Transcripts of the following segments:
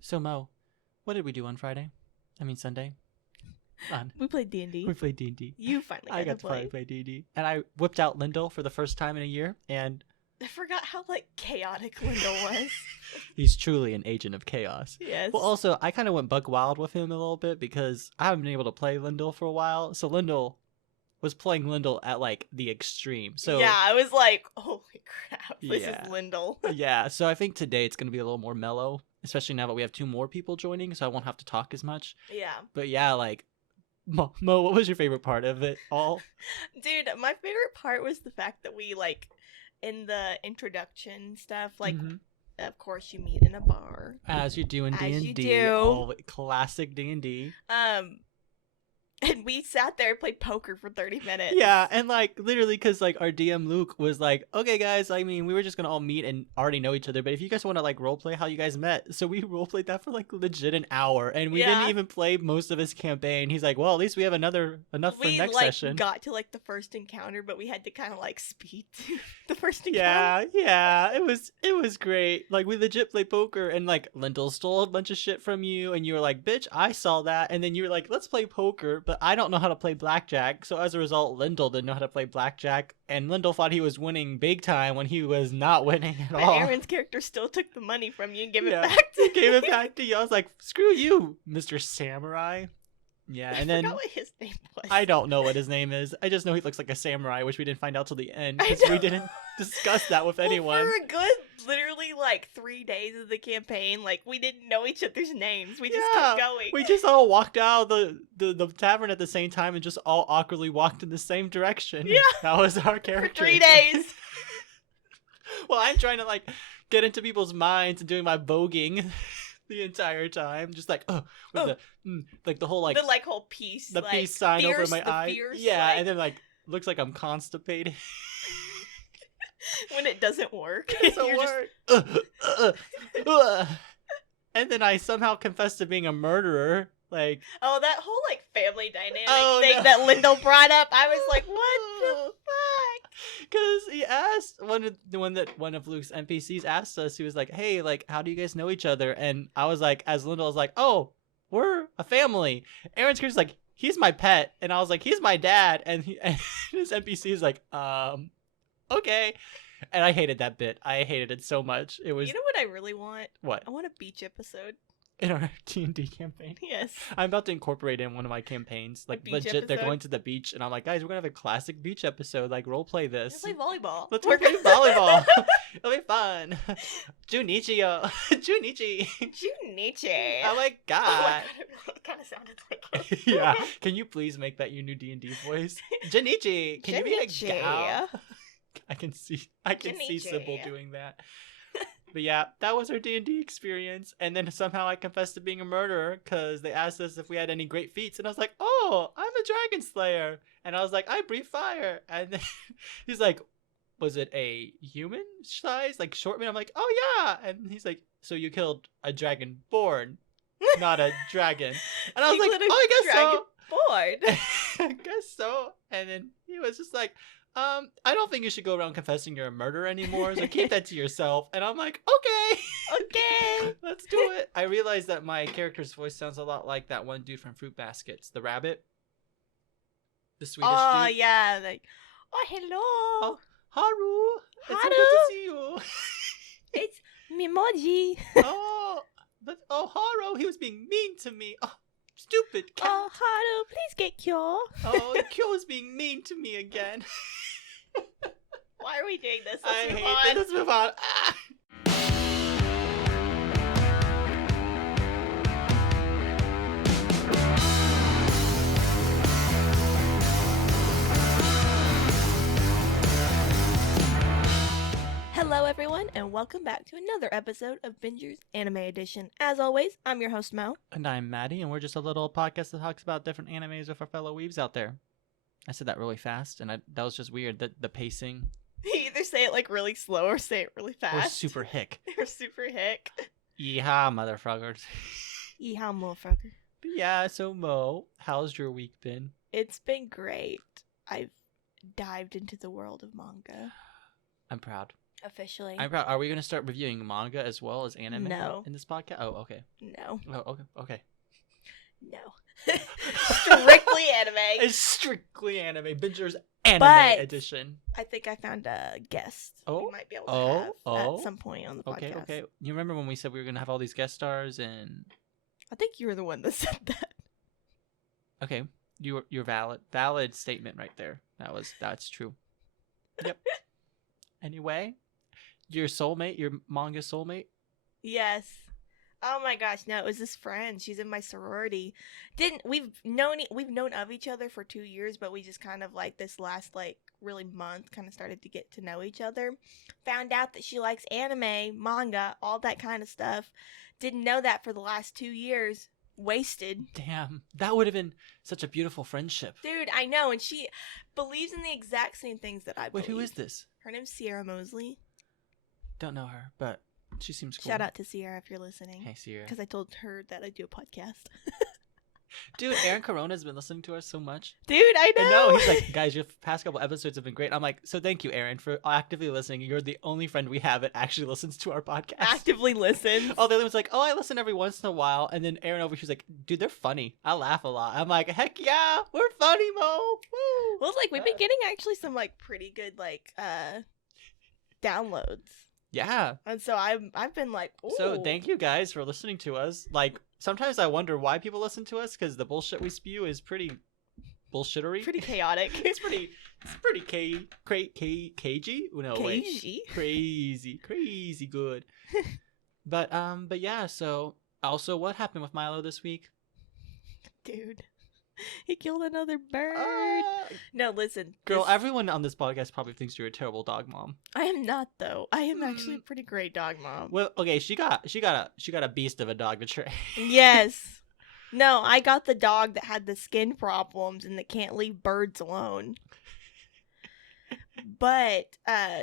So Mo, what did we do on Friday? I mean Sunday. Fun. We played D&D. We played D&D. You finally I got to play D&D, and I whipped out Lyndall for the first time in a year, and I forgot how chaotic Lyndall was. he's truly an agent of chaos. Yes. Well, also I kind of went bug wild with him a little bit because I haven't been able to play Lyndall for a while. So Lyndall was playing Lyndall at the extreme. So yeah, I was like, holy crap, this Yeah. is Lyndall. yeah. So I think today it's gonna be a little more mellow, especially now that we have 2 more people joining, so I won't have to talk as much. Yeah. But yeah, Mo, what was your favorite part of it all? Dude, my favorite part was the fact that we, in the introduction stuff, Mhm. of course you meet in a bar. As you do in As D&D. you do. Oh, classic D&D. And we sat there and played poker for 30 minutes. Yeah, and literally because our DM Luke was like, okay guys, I mean we were just gonna all meet and already know each other, but if you guys want to roleplay how you guys met, so we roleplayed that for legit an hour, and we didn't even play most of his campaign. He's like, well, at least we have enough for next session. We got to the first encounter, but we had to kind of speed through the first encounter. Yeah, it was great. We legit played poker, and Lyndall stole a bunch of shit from you, and you were like, bitch, I saw that, and then you were like, let's play poker, but I don't know how to play blackjack, so as a result, Lyndall didn't know how to play blackjack, and Lyndall thought he was winning big time when he was not winning at all. But Aaron's character still took the money from you and gave it back to Gave it back to you. I was like, screw you, Mr. Samurai. Yeah, and then I forgot what his name was. I don't know what his name is. I just know he looks like a samurai, which we didn't find out till the end because we didn't discuss that with anyone. For a good, literally 3 days of the campaign, we didn't know each other's names. We just kept going. We just all walked out of the tavern at the same time and just all awkwardly walked in the same direction. Yeah. That was our character. For 3 days. Well, I'm trying to get into people's minds and doing my voguing the entire time, just with the whole the whole peace, the peace sign over my eye. Fierce, yeah, and then looks like I'm constipated. When it doesn't work. It doesn't work. And then I somehow confessed to being a murderer. That whole family dynamic thing that Lyndall brought up. I was like, what the fuck? Because he asked one of Luke's NPCs asked us. He was like, "Hey, how do you guys know each other?" And I was like, as Lyndall was like, "Oh, we're a family." Aaron's character's like, "He's my pet," and I was like, "He's my dad," and his NPC is like, okay. And I hated that bit. I hated it so much. It was. You know what I really want? What? I want a beach episode. In our D&D campaign. Yes. I'm about to incorporate in one of my campaigns. Legit, episode? They're going to the beach, and I'm like, guys, we're going to have a classic beach episode. Role play this. Let's play volleyball. Let's play volleyball. It'll be fun. Junichi. Junichi. Junichi. Oh my god. It kind of sounded like it. Yeah. Can you please make that your new D&D voice? Junichi. Can you be a gal? I can see Sybil doing that. But yeah, that was our D&D experience. And then somehow I confessed to being a murderer because they asked us if we had any great feats. And I was like, oh, I'm a dragon slayer. And I was like, I breathe fire. And then he's like, was it a human size? Short man? I'm like, oh yeah. And he's like, so you killed a dragon born, not a dragon. And I was like, oh, I guess so. Born. I guess so. And then he was just like, I don't think you should go around confessing you're a murderer anymore, so keep that to yourself. And I'm like, okay, let's do it. I realized that my character's voice sounds a lot like that one dude from Fruit Baskets, the rabbit, the Swedish dude. Oh yeah, hello. Oh, Haru, it's so Haru. good to see you. It's Mimoji. Haru, he was being mean to me. Oh, stupid cat. Oh, Haru, please get Kyo. Oh, Kyo is being mean to me again. Why are we doing this? I hate this. Let's move on. Ah! Hello everyone, and welcome back to another episode of Binger's Anime Edition. As always, I'm your host Mo. And I'm Matty, and we're just a little podcast that talks about different animes with our fellow weebs out there. I said that really fast, and that was just weird. The pacing. You either say it really slow or say it really fast. Or super hick. Or super hick. Yeehaw, motherfuckers. Yeehaw, motherfucker. But yeah, so Mo, how's your week been? It's been great. I've dived into the world of manga. I'm proud. Officially. Are we going to start reviewing manga as well as anime in this podcast? Oh, okay. No. Oh, okay. No. Strictly anime. It's strictly anime. Bingers Anime Edition. I think I found a guest. Oh. We might be able to have at some point on the podcast. Okay. You remember when we said we were going to have all these guest stars and... I think you were the one that said that. Okay. You're valid statement right there. That's true. Yep. Anyway, your manga soulmate? Yes. Oh my gosh, no, it was this friend. She's in my sorority. We've known of each other for 2 years, but we just kind of like this last really month kind of started to get to know each other. Found out that she likes anime, manga, all that kind of stuff. Didn't know that for the last 2 years. Wasted. Damn, that would have been such a beautiful friendship. Dude, I know, and she believes in the exact same things that I believe. Wait, who is this? Her name's Sierra Mosley. Don't know her, but she seems cool. Shout out to Sierra if you're listening. Hey, Sierra. Because I told her that I do a podcast. Dude, Aaron Corona's been listening to us so much. Dude, I know. I know. He's like, guys, your past couple episodes have been great. I'm like, so thank you, Aaron, for actively listening. You're the only friend we have that actually listens to our podcast. Actively listens. Oh, the other one's like, oh, I listen every once in a while. And then Aaron over here's like, dude, they're funny. I laugh a lot. I'm like, heck yeah, we're funny, Mo. Woo. Well, it's we've been getting actually some pretty good downloads. Yeah. And so I've been like, ooh. So thank you guys for listening to us. Sometimes I wonder why people listen to us, because the bullshit we spew is pretty bullshittery. Pretty chaotic. It's pretty cagey. No, cagey. Wait. Crazy good. But yeah, so also what happened with Milo this week? Dude. He killed another bird. No, listen. Girl, everyone on this podcast probably thinks you're a terrible dog mom. I am not, though. I am actually a pretty great dog mom. Well, okay, she got a beast of a dog to train. Yes. No, I got the dog that had the skin problems and that can't leave birds alone. But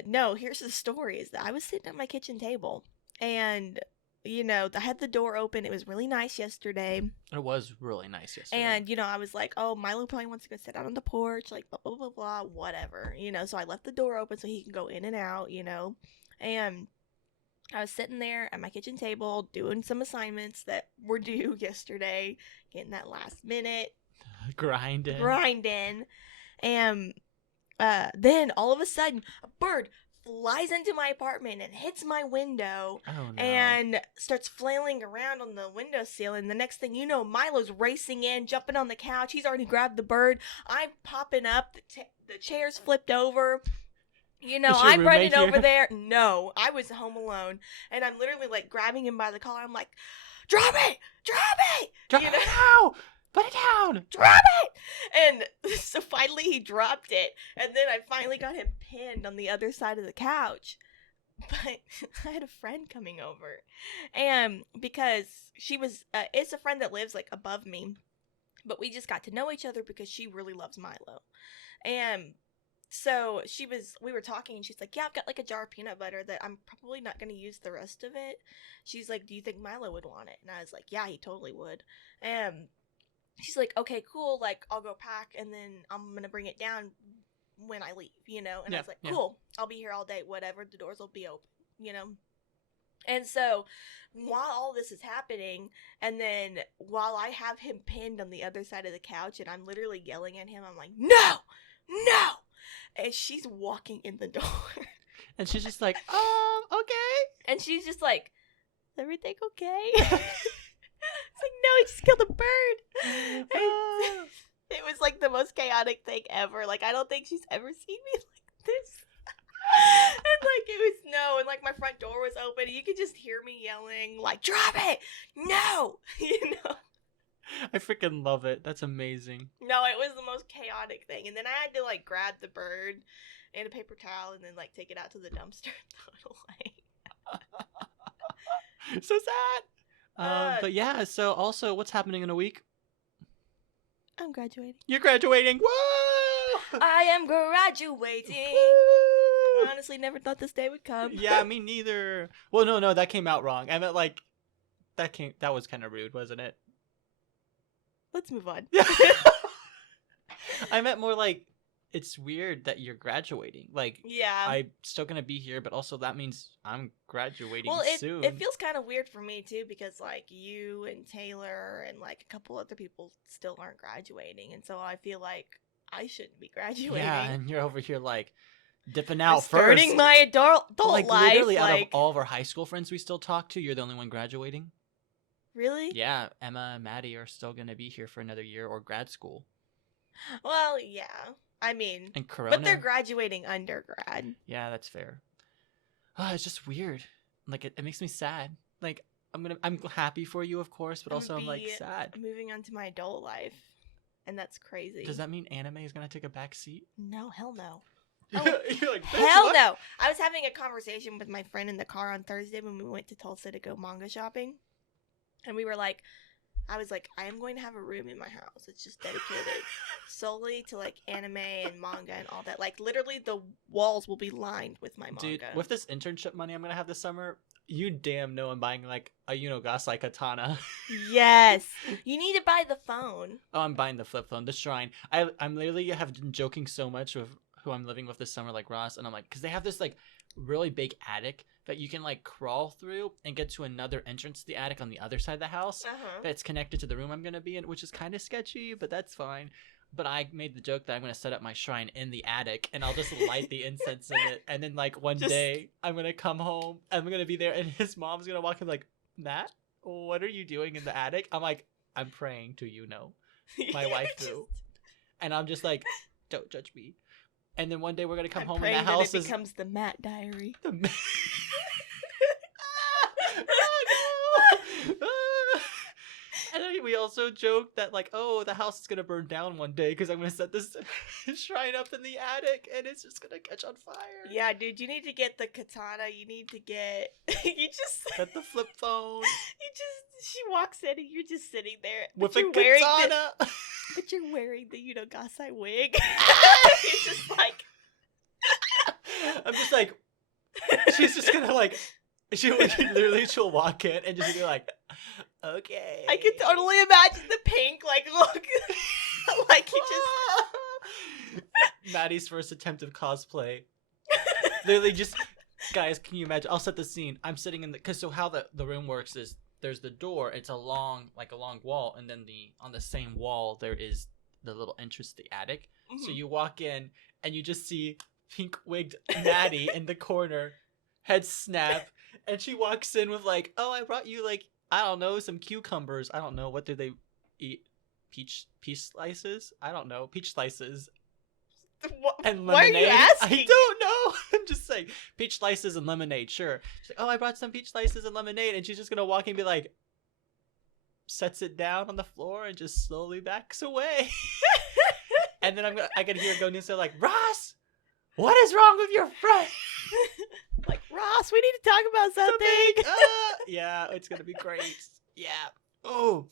no, here's the story: is that I was sitting at my kitchen table and I had the door open. It was really nice yesterday. It was really nice yesterday. And, I was like, oh, Milo probably wants to go sit out on the porch, blah, blah, blah, blah, whatever. So I left the door open so he can go in and out, And I was sitting there at my kitchen table doing some assignments that were due yesterday, getting that last minute. Grinding. And then all of a sudden, a bird flies into my apartment and hits my window and starts flailing around on the windowsill. And the next thing you know, Milo's racing in, jumping on the couch. He's already grabbed the bird. I'm popping up. The chair's flipped over. I'm running over there. No, I was home alone. And I'm literally grabbing him by the collar. I'm like, drop it! Drop it now! Put it down! Drop it! And so finally he dropped it. And then I finally got him pinned on the other side of the couch. But I had a friend coming over. And because she was, it's a friend that lives above me. But we just got to know each other because she really loves Milo. And so we were talking and she's like, yeah, I've got a jar of peanut butter that I'm probably not going to use the rest of it. She's like, do you think Milo would want it? And I was like, yeah, he totally would. And she's like, okay, cool, I'll go pack, and then I'm gonna bring it down when I leave, And I was like, cool, I'll be here all day, whatever, the doors will be open, And so, while all this is happening, and then while I have him pinned on the other side of the couch, and I'm literally yelling at him, I'm like, no! And she's walking in the door. And she's just like, okay. And she's just like, is everything okay? It's like, no, he just killed a bird. It was the most chaotic thing ever. I don't think she's ever seen me like this. And it was no, and my front door was open. And you could just hear me yelling, drop it, no, I freaking love it. That's amazing. No, it was the most chaotic thing. And then I had to grab the bird and a paper towel and then take it out to the dumpster and throw it away. So sad. But yeah, so also, what's happening in a week? I'm graduating. You're graduating! Whoa! I am graduating! I honestly never thought this day would come. Yeah, me neither. Well, no, that came out wrong. I meant, that was kind of rude, wasn't it? Let's move on. I meant more it's weird that you're graduating. Like, Yeah. I'm still gonna be here, but also that means I'm graduating soon. It feels kind of weird for me too, because like you and Taylor and like a couple other people still aren't graduating, and so I feel like I shouldn't be graduating. Yeah, and you're over here like dipping out starting first. my adult like life. Literally, out of all of our high school friends we still talk to, you're the only one graduating. Really? Yeah, Emma and Maddie are still gonna be here for another year or grad school. Well, yeah. I mean, and Corona. But they're graduating undergrad. Yeah, that's fair. It's just weird. Like it makes me sad. Like I'm happy for you, of course, but also I'm like sad. Moving on to my adult life, and that's crazy. Does that mean anime is gonna take a back seat? No, hell no. You're like, hell no. I was having a conversation with my friend in the car on Thursday when we went to Tulsa to go manga shopping, and we were like, I was like, I am going to have a room in my house. It's just dedicated solely to like anime and manga and all that. Like literally the walls will be lined with my manga. Dude, with this internship money I'm going to have this summer, you damn know I'm buying like a Yano Gasai katana. Yes. You need to buy the phone. Oh, I'm buying the flip phone, the shrine. I'm literally have been joking so much with who I'm living with this summer, like Ross, and I'm like, because they have this like really big attic that you can like crawl through and get to another entrance to the attic on the other side of the house that's connected to the room I'm going to be in, which is kind of sketchy, but that's fine. But I made the joke that I'm going to set up my shrine in the attic and I'll just light the incense in it. And then like one day I'm going to come home, I'm going to be there and his mom's going to walk in like, Matt, what are you doing in the attic? I'm like, I'm praying to my waifu. And I'm just like, don't judge me. And then one day we're going to come home and the house that it becomes the Matt diary. And then we also joke that like, oh, the house is gonna burn down one day because I'm gonna set this shrine up in the attic and it's just gonna catch on fire. Yeah, dude, you need to get the katana. You need to get get the flip phone. She walks in and you're just sitting there with a katana, but you're wearing the Yano Gasai wig. You're just like, I'm just like, she's just gonna like. She'll walk in and just be like, okay. I can totally imagine the pink, like, look. Like, he just... Maddie's first attempt of cosplay. Literally just... Guys, can you imagine? I'll set the scene. I'm sitting in the... Because so how the room works is there's the door. It's a long wall. And then on the same wall, there is the little entrance to the attic. Mm-hmm. So you walk in and you just see pink-wigged Maddie in the corner. Head snap. And she walks in with like, oh, I brought you like, I don't know, some cucumbers. I don't know. What do they eat? Peach slices? I don't know. Peach slices. And lemonade. Why are you asking? I don't know. I'm just saying. Peach slices and lemonade. Sure. She's like, oh, I brought some peach slices and lemonade. And she's just going to walk in and be like, sets it down on the floor and just slowly backs away. And then I can hear her go into like, Ross, what is wrong with your friend? Like, Ross, we need to talk about something. Yeah, it's gonna be great. Yeah. Oh,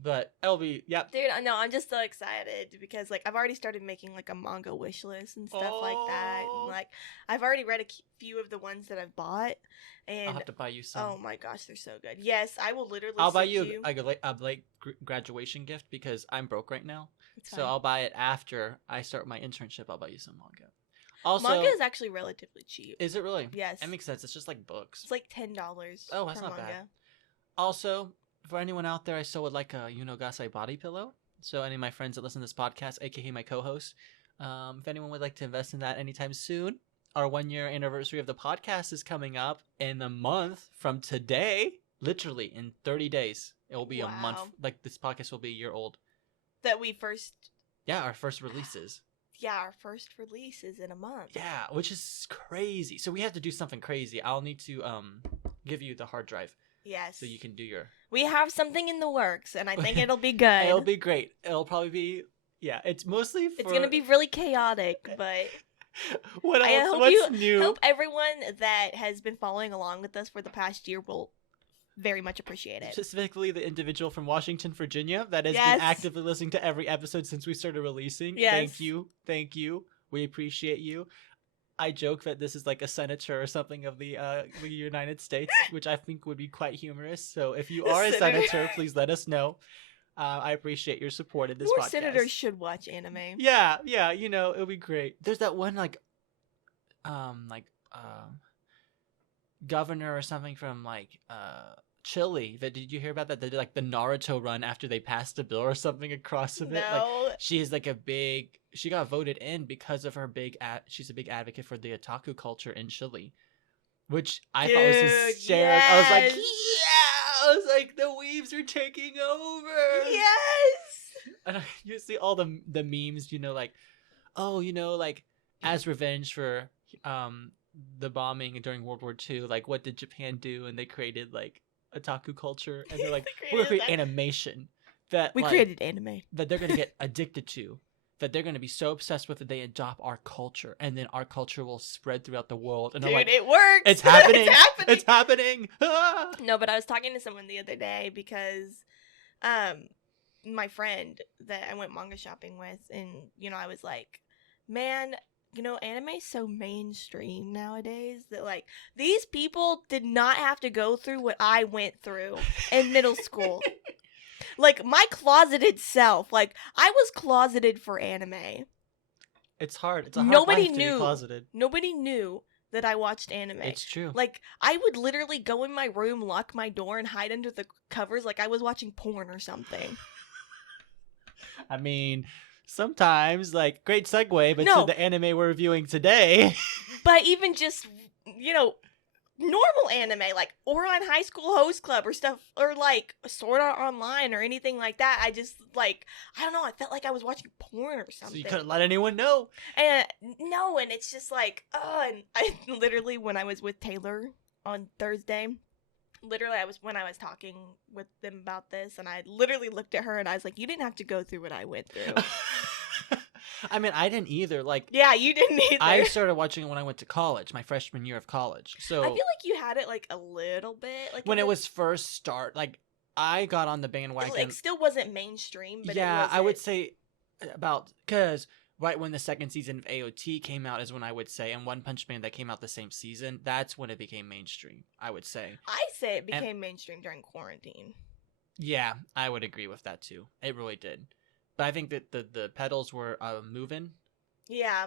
but it'll be, yep. Dude, I know, I'm just so excited because like I've already started making like a manga wish list and stuff like that. And like I've already read a few of the ones that I've bought, and I'll have to buy you some. Oh my gosh, they're so good. Yes, I will literally. I'll buy you a late graduation gift because I'm broke right now. So I'll buy it after I start my internship. I'll buy you some manga. Also, manga is actually relatively cheap. Is it really? Yes. That makes sense. It's just like books. It's like $10 Oh, that's not manga. bad. Also, for anyone out there, I still would like a Yano Gasai body pillow. So any of my friends that listen to this podcast, aka my co-host, if anyone would like to invest in that anytime soon, our 1-year anniversary of the podcast is coming up in a month from today. Literally in 30 days. It will be a month. Like this podcast will be a year old. That we first... Yeah, our first releases. Yeah, our first release is in a month. Yeah, which is crazy. So we have to do something crazy. I'll need to give you the hard drive. Yes. So you can do your... We have something in the works, and I think it'll be good. It'll be great. It'll probably be... Yeah, it's mostly for... It's going to be really chaotic, but... What else? What's new? I hope everyone that has been following along with us for the past year will very much appreciate it. Specifically the individual from Washington, Virginia that has been actively listening to every episode since we started releasing. Yes. Thank you. We appreciate you. I joke that this is like a senator or something of the United States, which I think would be quite humorous. So if you are a senator, please let us know. I appreciate your support in this More podcast. senators should watch anime. Yeah, it'll be great. There's that one governor or something from Chile. Did you hear about that? They did the Naruto run after they passed a bill or something across of it. No. She is she got voted in because of her she's a big advocate for the otaku culture in Chile, which I thought was hysterical. Yes. I was like, yeah! I was like, the weaves are taking over. Yes. And you see all the memes, as revenge for the bombing during World War II, what did Japan do? And they created otaku culture, and they're like, we're gonna create animation that we created anime that they're gonna get addicted to, that they're gonna be so obsessed with that they adopt our culture, and then our culture will spread throughout the world. And dude, it works. It's happening. It's happening. Ah! No, but I was talking to someone the other day because my friend that I went manga shopping with, and I was like, man, anime's so mainstream nowadays that these people did not have to go through what I went through in middle school. My closeted self, I was closeted for anime. It's hard. It's a hard life to be closeted. Nobody knew that I watched anime. It's true. I would literally go in my room, lock my door, and hide under the covers like I was watching porn or something. I mean, sometimes, great segue, but to the anime we're reviewing today. But even just, normal anime, Ouran High School Host Club or stuff, or Sword Art Online or anything like that, I just, I don't know, I felt like I was watching porn or something. So you couldn't let anyone know. And, no, and it's just and I literally, when I was with Taylor on Thursday, when I was talking with them about this, and I literally looked at her and I was like, you didn't have to go through what I went through. I mean, I didn't either. Yeah, you didn't either. I started watching it when I went to college, my freshman year of college. So I feel like you had it a little bit. When it was first I got on the bandwagon. It still wasn't mainstream, but yeah, I would say because right when the second season of AOT came out is when I would say, and One Punch Man that came out the same season, that's when it became mainstream, I would say. I say it became mainstream during quarantine. Yeah, I would agree with that too. It really did. But I think that the pedals were moving. Yeah.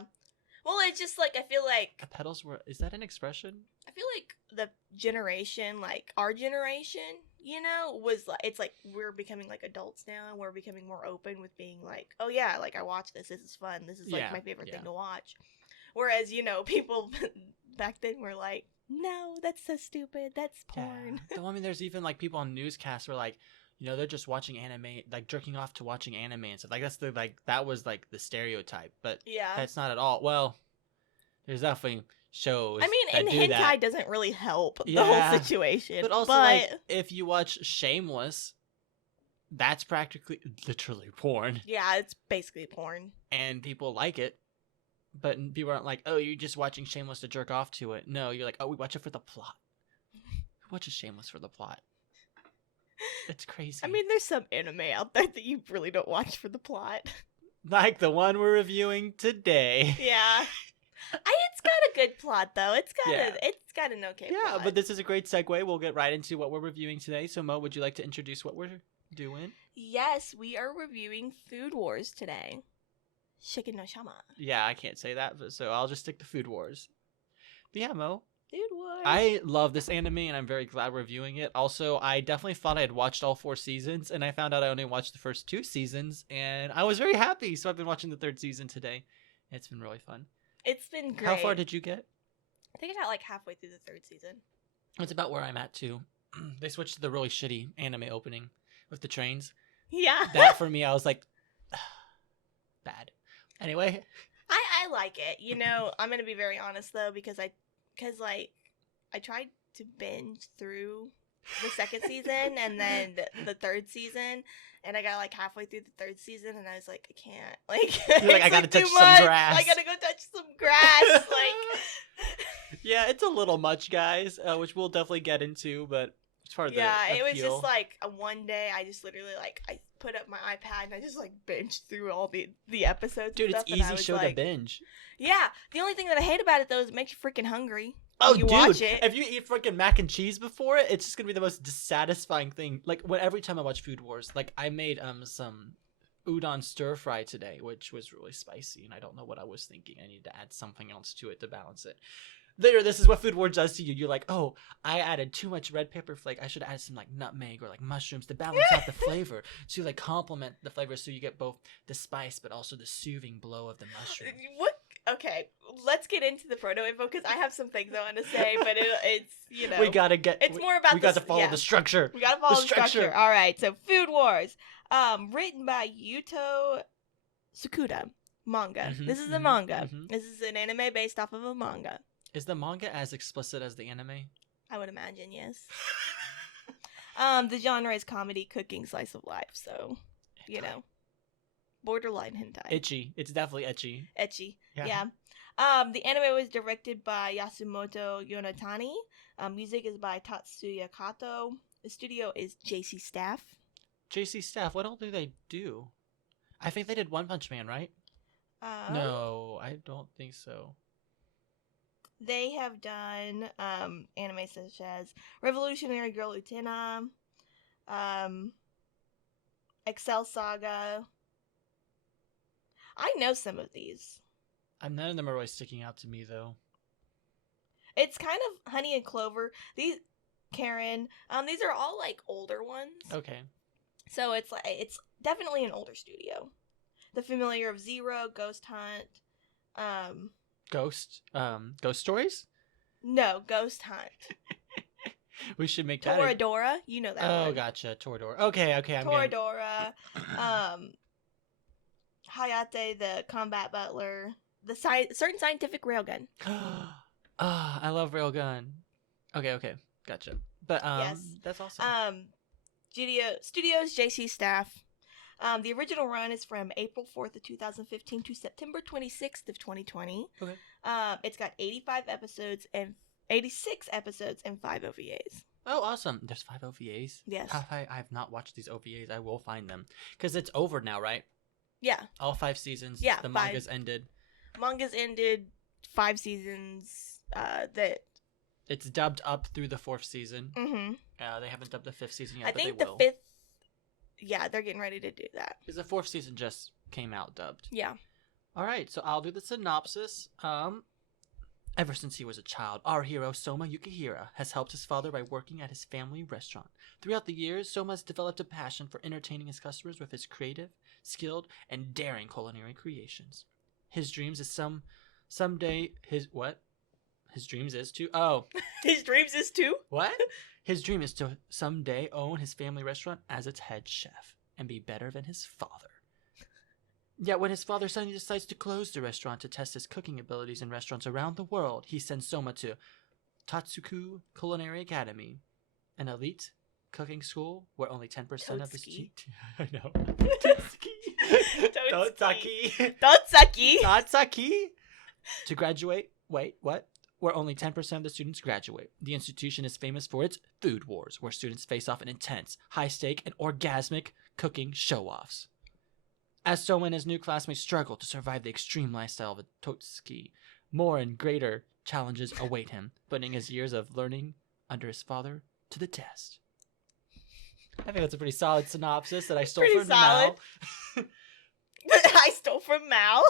Well, it's just I feel like... The pedals were... Is that an expression? I feel like the generation, our generation, was it's we're becoming adults now, and we're becoming more open with being oh yeah, I watch this. This is fun. This is my favorite thing to watch. Whereas, people back then were no, that's so stupid. That's porn. Yeah. I mean, there's even people on newscasts were they're just watching anime, jerking off to watching anime and stuff. That's that was the stereotype, but yeah, that's not at all. Well, there's definitely shows. I mean, and hentai doesn't really help the whole situation. But also, if you watch Shameless, that's practically literally porn. Yeah, it's basically porn, and people like it. But people aren't like, oh, you're just watching Shameless to jerk off to it. No, you're like, oh, we watch it for the plot. Who watches Shameless for the plot? It's crazy. I mean, there's some anime out there that you really don't watch for the plot. Like the one we're reviewing today. Yeah. It's got a good plot, though. It's got an okay plot. Yeah, but this is a great segue. We'll get right into what we're reviewing today. So, Mo, would you like to introduce what we're doing? Yes, we are reviewing Food Wars today. Shiken no Shama. Yeah, I can't say that, so I'll just stick to Food Wars. But yeah, Mo. Food Wars. I love this anime, and I'm very glad we're reviewing it. Also, I definitely thought I had watched all 4 seasons, and I found out I only watched the first 2 seasons, and I was very happy. So I've been watching the 3rd season today. It's been really fun. It's been great. How far did you get? I think I got halfway through the 3rd season. That's about where I'm at, too. They switched to the really shitty anime opening with the trains. Yeah. That, for me, I was like, bad. Anyway. I like it. I'm going to be very honest, though, because I tried to binge through the 2nd season and then the 3rd season, and I got halfway through the 3rd season, and I was like, I can't. You're I gotta touch some grass. I gotta go touch some grass. Yeah, it's a little much, guys, which we'll definitely get into, but it's part of the appeal. It was just a one day. I just literally I put up my iPad and I just binged through all the episodes. Dude, and it's stuff, easy show to binge. Yeah, the only thing that I hate about it though is it makes you freaking hungry. Oh, you dude, watch it. if you eat freaking mac and cheese before it, it's just gonna be the most dissatisfying thing. Like every time I watch Food Wars, like I made some udon stir fry today, which was really spicy, and I don't know what I was thinking. I need to add something else to it to balance it. There, this is what Food Wars does to you. You're like, oh, I added too much red pepper flake. I should add some like nutmeg or like mushrooms to balance out the flavor, to like complement the flavor, so you get both the spice but also the soothing blow of the mushroom. What? Okay, let's get into the proto info because I have some things I want to say, but it's we gotta get. It's more about. We got to follow the structure. We gotta follow the structure. All right, so Food Wars, written by Yuto Tsukuda, manga. This is a manga. This is an anime based off of a manga. Is the manga as explicit as the anime? I would imagine, yes. The genre is comedy, cooking, slice of life, so you know. Borderline hentai. Itchy. It's definitely etchy. Etchy. Yeah. The anime was directed by Yasumoto Yonatani. Music is by Tatsuya Kato. The studio is JC Staff. JC Staff, what all do they do? I think they did One Punch Man, right? No, I don't think so. They have done anime such as Revolutionary Girl Utena, Excel Saga. I know some of these. None of them are really sticking out to me, though. It's kind of Honey and Clover. These are all like older ones. Okay. So it's definitely an older studio. The Familiar of Zero, Ghost Hunt, Ghost Stories? No, Ghost Hunt. We should make that. Toradora, you know that one. Oh, gotcha. Toradora. Okay. Toradora, Hayate, the combat butler, the certain scientific railgun. I love railgun. Okay, gotcha. But yes. That's awesome. Studios JC Staff. The original run is from April 4th of 2015 to September 26th of 2020. Okay. It's got 86 episodes and 5 OVAs. Oh, awesome. There's 5 OVAs? Yes. I have not watched these OVAs. I will find them. Because it's over now, right? Yeah. All 5 seasons. Yeah. The manga's ended. 5 seasons. It's dubbed up through the 4th season. Mm-hmm. They haven't dubbed the 5th season yet, I but think they will. the 5th... Yeah, they're getting ready to do that. Because the 4th season just came out dubbed. Yeah. Alright, so I'll do the synopsis. Ever since he was a child, our hero, Soma Yukihira, has helped his father by working at his family restaurant. Throughout the years, Soma has developed a passion for entertaining his customers with his creative, skilled, and daring culinary creations. His dreams is someday his what? His dreams is to His dreams is to what? His dream is to someday own his family restaurant as its head chef and be better than his father. Yet when his father suddenly decides to close the restaurant to test his cooking abilities in restaurants around the world, he sends Soma to Tatsuku Culinary Academy, an elite cooking school where only 10% of his I know. Totsaki. To graduate. Wait, what? Where only 10% of the students graduate. The institution is famous for its food wars, where students face off in intense, high-stake, and orgasmic cooking show-offs. As Soma and his new classmates struggle to survive the extreme lifestyle of a Totsuki, more and greater challenges await him, putting his years of learning under his father to the test. I think that's a pretty solid synopsis that I stole from Mal. I stole from Mal.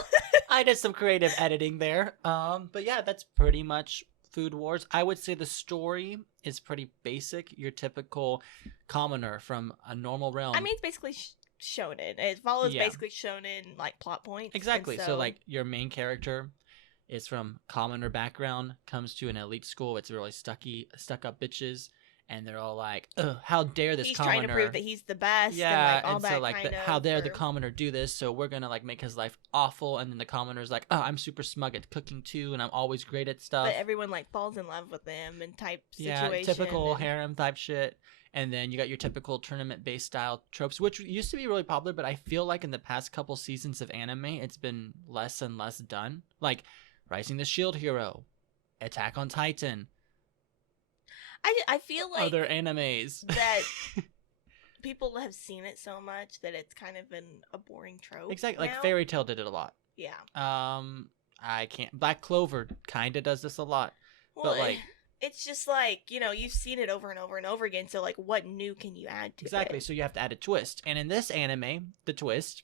I did some creative editing there. But yeah, that's pretty much Food Wars. I would say the story is pretty basic. Your typical commoner from a normal realm. I mean, it's basically shonen. It follows basically shonen like plot points. Exactly. So like your main character is from commoner background, comes to an elite school. It's really stuck up bitches. And they're all like, "Ugh, how dare this commoner?" He's trying to prove that he's the best. Yeah, and, all that so like, kind of, how dare the commoner do this? So we're gonna like make his life awful. And then the commoner's like, "Oh, I'm super smug at cooking too, and I'm always great at stuff." But everyone like falls in love with them and type situation. Yeah, typical harem type shit. And then you got your typical tournament-based style tropes, which used to be really popular, but I feel like in the past couple seasons of anime, it's been less and less done. Like Rising the Shield Hero, Attack on Titan. I feel like other animes that people have seen it so much that it's kind of been a boring trope. Exactly, now. Like Fairy Tail did it a lot. Yeah. I can't. Black Clover kind of does this a lot. Well, but like it's just like, you've seen it over and over and over again, so like what new can you add to it? exactly. So you have to add a twist. And in this anime, the twist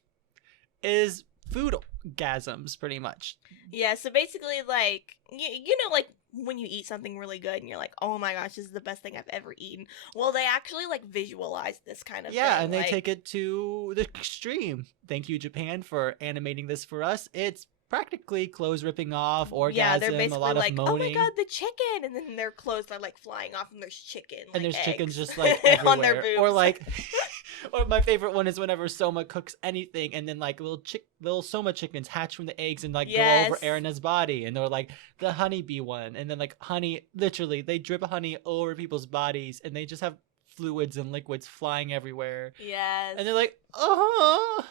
is foodgasms pretty much. Yeah, so basically like like when you eat something really good and you're like, "Oh my gosh, this is the best thing I've ever eaten." Well, they actually like visualize this kind of thing. Yeah, and they take it to the extreme. Thank you, Japan, for animating this for us. It's practically clothes ripping off, orgasm, yeah, they're basically a lot like, of moaning. "Oh my god, the chicken!" And then their clothes are like flying off, and there's chicken, like, and there's eggs chickens just like everywhere. on their boobs. Or like, or my favorite one is whenever Soma cooks anything, and then like little Soma chickens hatch from the eggs and like go over Erina's body, and they're like the honeybee one, and then like honey, literally they drip honey over people's bodies, and they just have fluids and liquids flying everywhere. Yes. And they're like, No,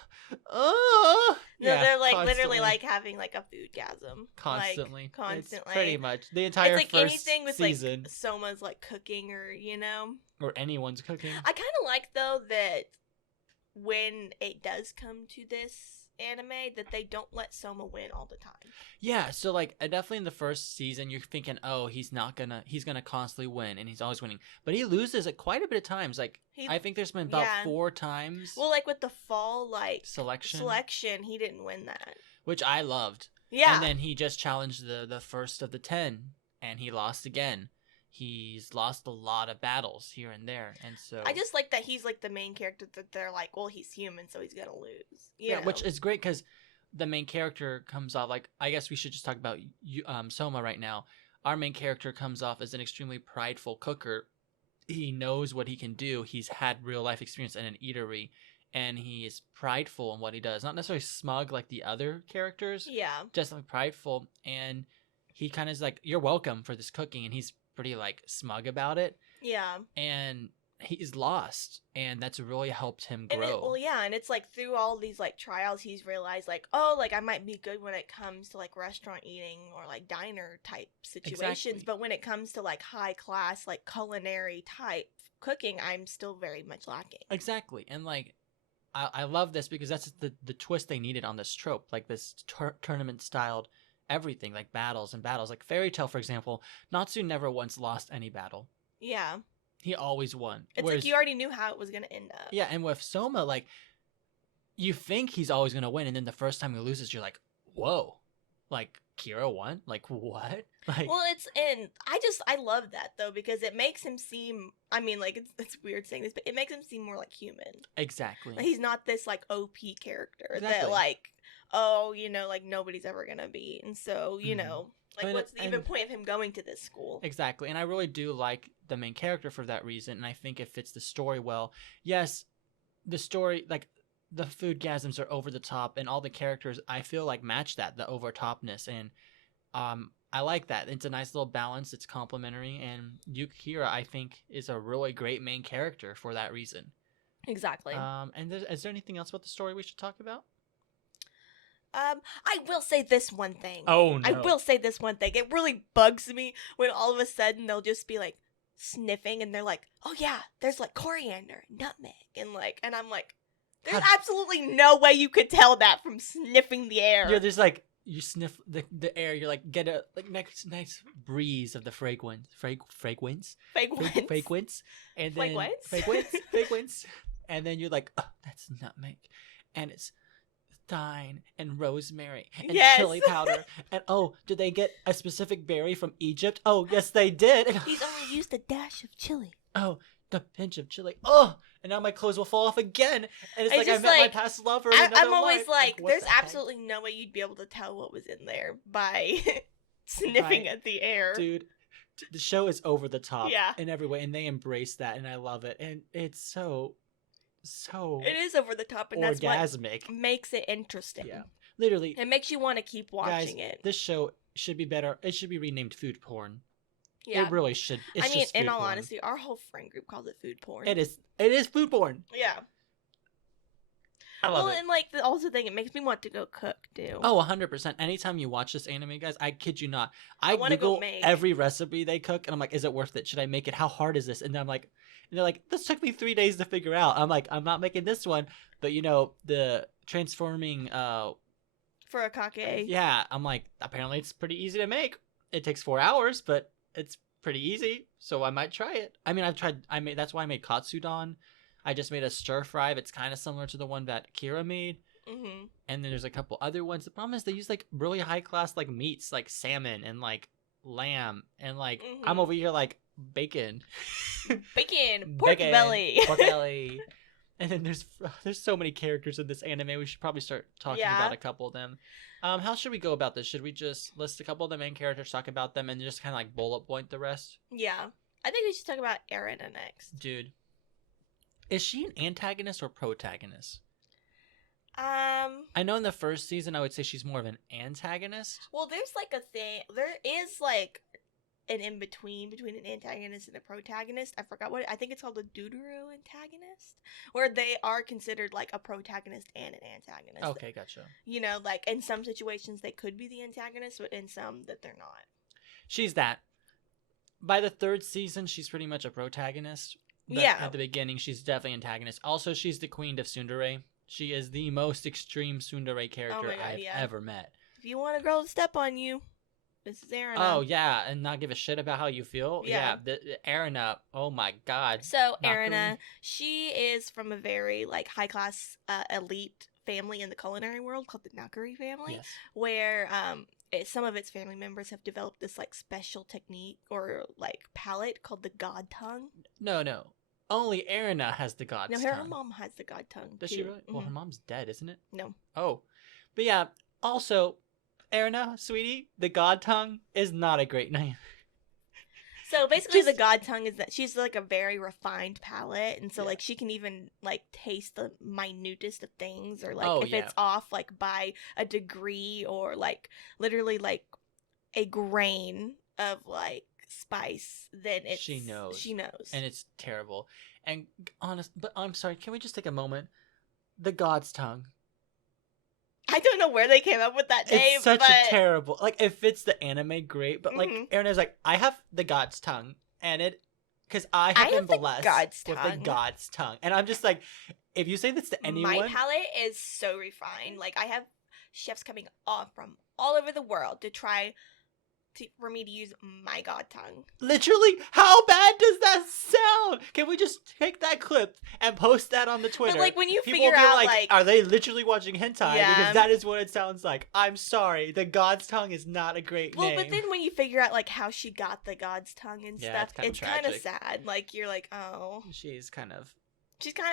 yeah, they're like constantly. Literally like having like a foodgasm. Constantly. Like, constantly. It's pretty much the entire it's like first anything with season. Like Soma's like cooking or or anyone's cooking. I kind of like though that when it does come to this anime that they don't let Soma win all the time. Yeah, so like definitely in the first season you're thinking, oh, he's gonna constantly win and he's always winning, but he loses at quite a bit of times. Like I think there's been about 4 times. Well, like with the fall like selection, he didn't win that, which I loved. Yeah, and then he just challenged the first of the 10 and he lost again. He's lost a lot of battles here and there, and so I just like that he's like the main character that they're like, well, he's human, so he's gonna lose. Yeah, which is great because the main character comes off like, I guess we should just talk about Soma right now. Our main character comes off as an extremely prideful cooker. He knows what he can do. He's had real life experience in an eatery, and he is prideful in what he does. Not necessarily smug like the other characters. Yeah, just like prideful, and he kind of is like, "You're welcome for this cooking," and he's pretty like smug about it. Yeah. And he's lost, and that's really helped him grow. And it's like through all these like trials he's realized like, oh, like I might be good when it comes to like restaurant eating or like diner type situations, exactly. But when it comes to like high class like culinary type cooking, I'm still very much lacking. Exactly. And like I love this because that's the twist they needed on this trope, like this tournament styled everything, like battles. Like Fairy Tail, for example, Natsu never once lost any battle. Yeah, he always won. It's like you already knew how it was gonna end up. Yeah, and with Soma, like you think he's always gonna win, and then the first time he loses, you're like, whoa, like Kira won? Like what? Like, well, I love that though because it makes him seem, I mean, like it's weird saying this, but it makes him seem more like human. Exactly. Like, he's not this like OP character that like, oh, like nobody's ever gonna be, and so like what's the even point of him going to this school? Exactly. And I really do like the main character for that reason, and I think it fits the story well. Yes, the story, like the foodgasms are over the top, and all the characters I feel like match that, the over topness, and I like that. It's a nice little balance. It's complementary, and Yukihira I think is a really great main character for that reason. Exactly. And is there anything else about the story we should talk about? I will say this one thing. Oh, no. I will say this one thing. It really bugs me when all of a sudden they'll just be like sniffing and they're like, oh yeah, there's like coriander, nutmeg, and I'm like, there's absolutely no way you could tell that from sniffing the air. Yeah, there's like, you sniff the air, you're like, get a like nice breeze of the fragrance. And then fragrance. And then you're like, oh, that's nutmeg. And it's thyme and rosemary and chili powder. And oh, did they get a specific berry from Egypt? Oh, yes, they did. He's only used a dash of chili. Oh, the pinch of chili. Oh, and now my clothes will fall off again. And it's like I met my past lover in another I'm always life. like there's absolutely no way you'd be able to tell what was in there by sniffing at the air. Dude, the show is over the top yeah. in every way, and they embrace that, and I love it. And it's so it is over the top, and orgasmic. That's what makes it interesting. Yeah, literally, it makes you want to keep watching it. This show should be better. It should be renamed Food Porn. Yeah, it really should. It's just in food all porn. honesty, our whole friend group calls it food porn. It is food porn. Yeah, I love it. And like the also thing, it makes me want to go cook too. Oh, 100%. Anytime you watch this anime, guys, I kid you not, I Google every recipe they cook, and I'm like, is it worth it? Should I make it? How hard is this? And I'm like, and they're like, this took me 3 days to figure out. I'm like, I'm not making this one, but the transforming furikake. Yeah, I'm like, apparently it's pretty easy to make. It takes 4 hours, but it's pretty easy, so I might try it. I mean, that's why I made katsudon. I just made a stir fry. It's kind of similar to the one that Kira made. Mm-hmm. And then there's a couple other ones. The problem is they use like really high class like meats, like salmon and like lamb, and like I'm over here like bacon, pork belly. pork belly. And then there's so many characters in this anime. We should probably start talking about a couple of them. How should we go about this? Should we just list a couple of the main characters, talk about them, and just kind of like bullet point the rest? Yeah, I think we should talk about Erina next. Dude, is she an antagonist or protagonist? I know in the first season I would say she's more of an antagonist. Well, there's like a thing. There is like an in between an antagonist and a protagonist. I forgot what I think it's called a Deutero antagonist, where they are considered like a protagonist and an antagonist. Okay, gotcha. You know, like in some situations they could be the antagonist, but in some that they're not. She's that. By the third season, she's pretty much a protagonist. But yeah. At the beginning, she's definitely antagonist. Also, she's the queen of tsundere. She is the most extreme tsundere character I've ever met. If you want a girl to step on you, this is Erina. Oh, yeah, and not give a shit about how you feel? Yeah, Erina, oh my god. So, Erina, she is from a very, like, high-class, elite family in the culinary world called the Nakari family, where some of its family members have developed this, like, special technique or, like, palate called the god tongue. No. Only Erina has the god's tongue. No, her mom has the god tongue. Does she really? Mm-hmm. Well, her mom's dead, isn't it? No. Oh. But yeah, also, Erina, sweetie, the god tongue is not a great name. So basically the god tongue is that she's like a very refined palate, and so like she can even like taste the minutest of things, or like if it's off like by a degree or like literally like a grain of like spice, then she knows, and it's terrible. And but I'm sorry, can we just take a moment? The god's tongue, I don't know where they came up with that name. It's such a terrible, like, it fits the anime great, but like Erina's like, I have the god's tongue, and because I have been blessed with the god's tongue, and I'm just like, if you say this to anyone, my palate is so refined. Like, I have chefs coming off from all over the world to try for me to use my god tongue. Literally, how bad does that sound? Can we just take that clip and post that on the Twitter? But like when you people figure out like, are they literally watching hentai? Because that is what it sounds like. I'm sorry, the god's tongue is not a great name. Well, but then when you figure out like how she got the god's tongue and stuff, it's kind of sad. Like you're like, oh, she kind of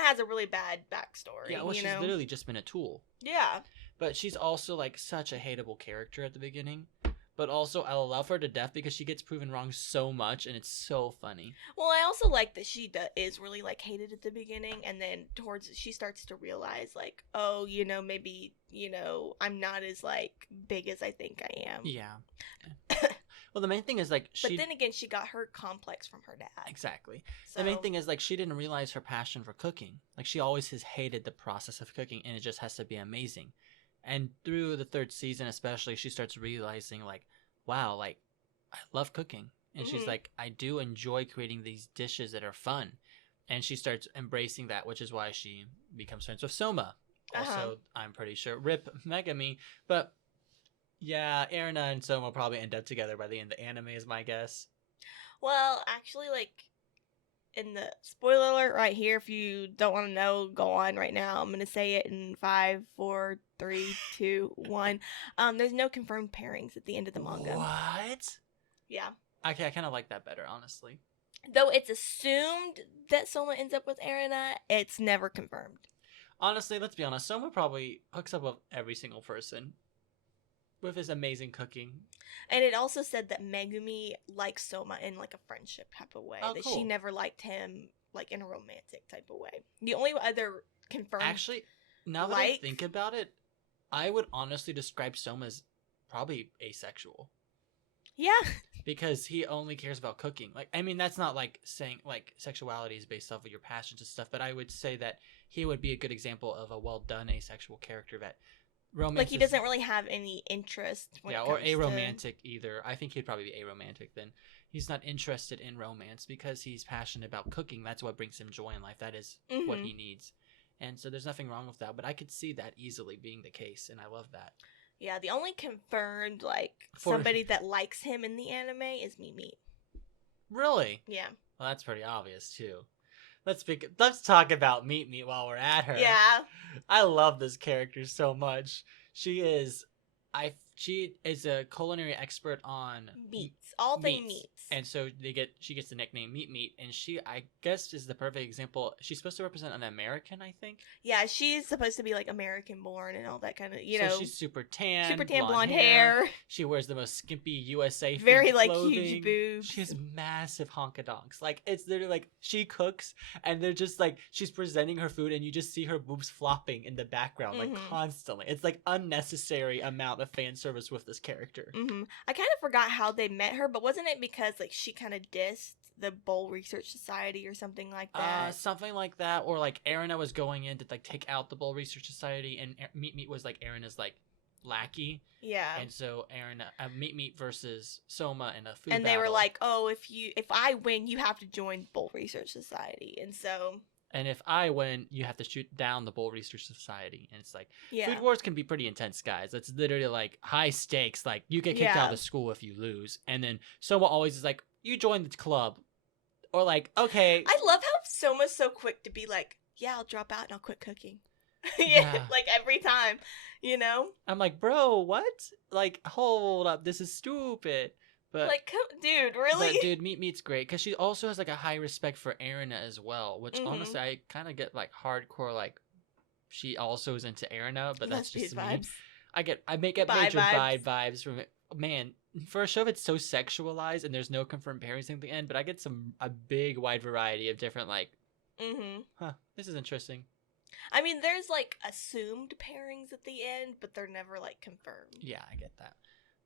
has a really bad backstory. Yeah, well, she's literally just been a tool. Yeah, but she's also like such a hateable character at the beginning. But also, I love her to death because she gets proven wrong so much, and it's so funny. Well, I also like that she is really, like, hated at the beginning, and then she starts to realize, like, oh, maybe, I'm not as, like, big as I think I am. Yeah. Well, the main thing is, like, But then again, she got her complex from her dad. Exactly. So... The main thing is, like, she didn't realize her passion for cooking. Like, she always has hated the process of cooking, and it just has to be amazing. And through the third season especially, she starts realizing, like, wow, like, I love cooking. And she's like, I do enjoy creating these dishes that are fun. And she starts embracing that, which is why she becomes friends with Soma. Also, I'm pretty sure, rip Megami. But, yeah, Erina and Soma probably end up together by the end of the anime is my guess. Well, actually, like, in the spoiler alert right here, if you don't want to know, go on right now. I'm going to say it in 5, 4, 3, 2, 1. There's no confirmed pairings at the end of the manga. What? Yeah. Okay, I kind of like that better, honestly. Though it's assumed that Soma ends up with Erina, it's never confirmed. Honestly, let's be honest. Soma probably hooks up with every single person with his amazing cooking. And it also said that Megumi likes Soma in, like, a friendship type of way. That she never liked him, like, in a romantic type of way. The only other confirmed... Actually, now that I think about it, I would honestly describe Soma as probably asexual. Yeah. Because he only cares about cooking. Like, I mean, that's not, like, saying, like, sexuality is based off of your passions and stuff, but I would say that he would be a good example of a well-done asexual character that... Romance like, he doesn't really have any interest when it comes or aromantic either. I think he'd probably be aromantic then. He's not interested in romance because he's passionate about cooking. That's what brings him joy in life. That is what he needs. And so there's nothing wrong with that. But I could see that easily being the case, and I love that. Yeah, the only confirmed, like, somebody that likes him in the anime is Mimi. Really? Yeah. Well, that's pretty obvious too. Let's talk about Meat Meat while we're at her. Yeah. I love this character so much. She is a culinary expert on meats, all things meats. And so she gets the nickname Meat Meat, and she, I guess, is the perfect example. She's supposed to represent an American, I think. Yeah, she's supposed to be like American born and all that kind of, so she's super tan, blonde hair. She wears the most skimpy USA very like clothing. Huge boobs. She has massive honkadonks. Like, it's literally like she cooks and they're just like she's presenting her food and you just see her boobs flopping in the background like constantly. It's like unnecessary amount of fan service with this character. I kind of forgot how they met her, but wasn't it because like she kind of dissed the Bowl Research Society or something like that? Something like that, or like Erina was going in to like take out the Bowl Research Society, and Meat Meat was like Erina's like lackey. Yeah. And so Meat Meat versus Soma in a food and battle. they were like, oh, if I win, you have to join Bowl Research Society, and so. And if I win, you have to shoot down the Bowl Research Society. And it's like, Food Wars can be pretty intense, guys. It's literally like high stakes. Like, you get kicked out of the school if you lose. And then Soma always is like, you join the club. Or like, okay. I love how Soma's so quick to be like, yeah, I'll drop out and I'll quit cooking. yeah, like every time, I'm like, bro, what? Like, hold up. This is stupid. But like, dude, really? But dude, Meat Meat's great because she also has like a high respect for Erina as well, which honestly I kind of get like hardcore. Like, she also is into Erina, but that's just me. Vibes. I make it major vibes from it. Man, for a show that's so sexualized and there's no confirmed pairings at the end, but I get a big wide variety of different like. This is interesting. I mean, there's like assumed pairings at the end, but they're never like confirmed. Yeah, I get that.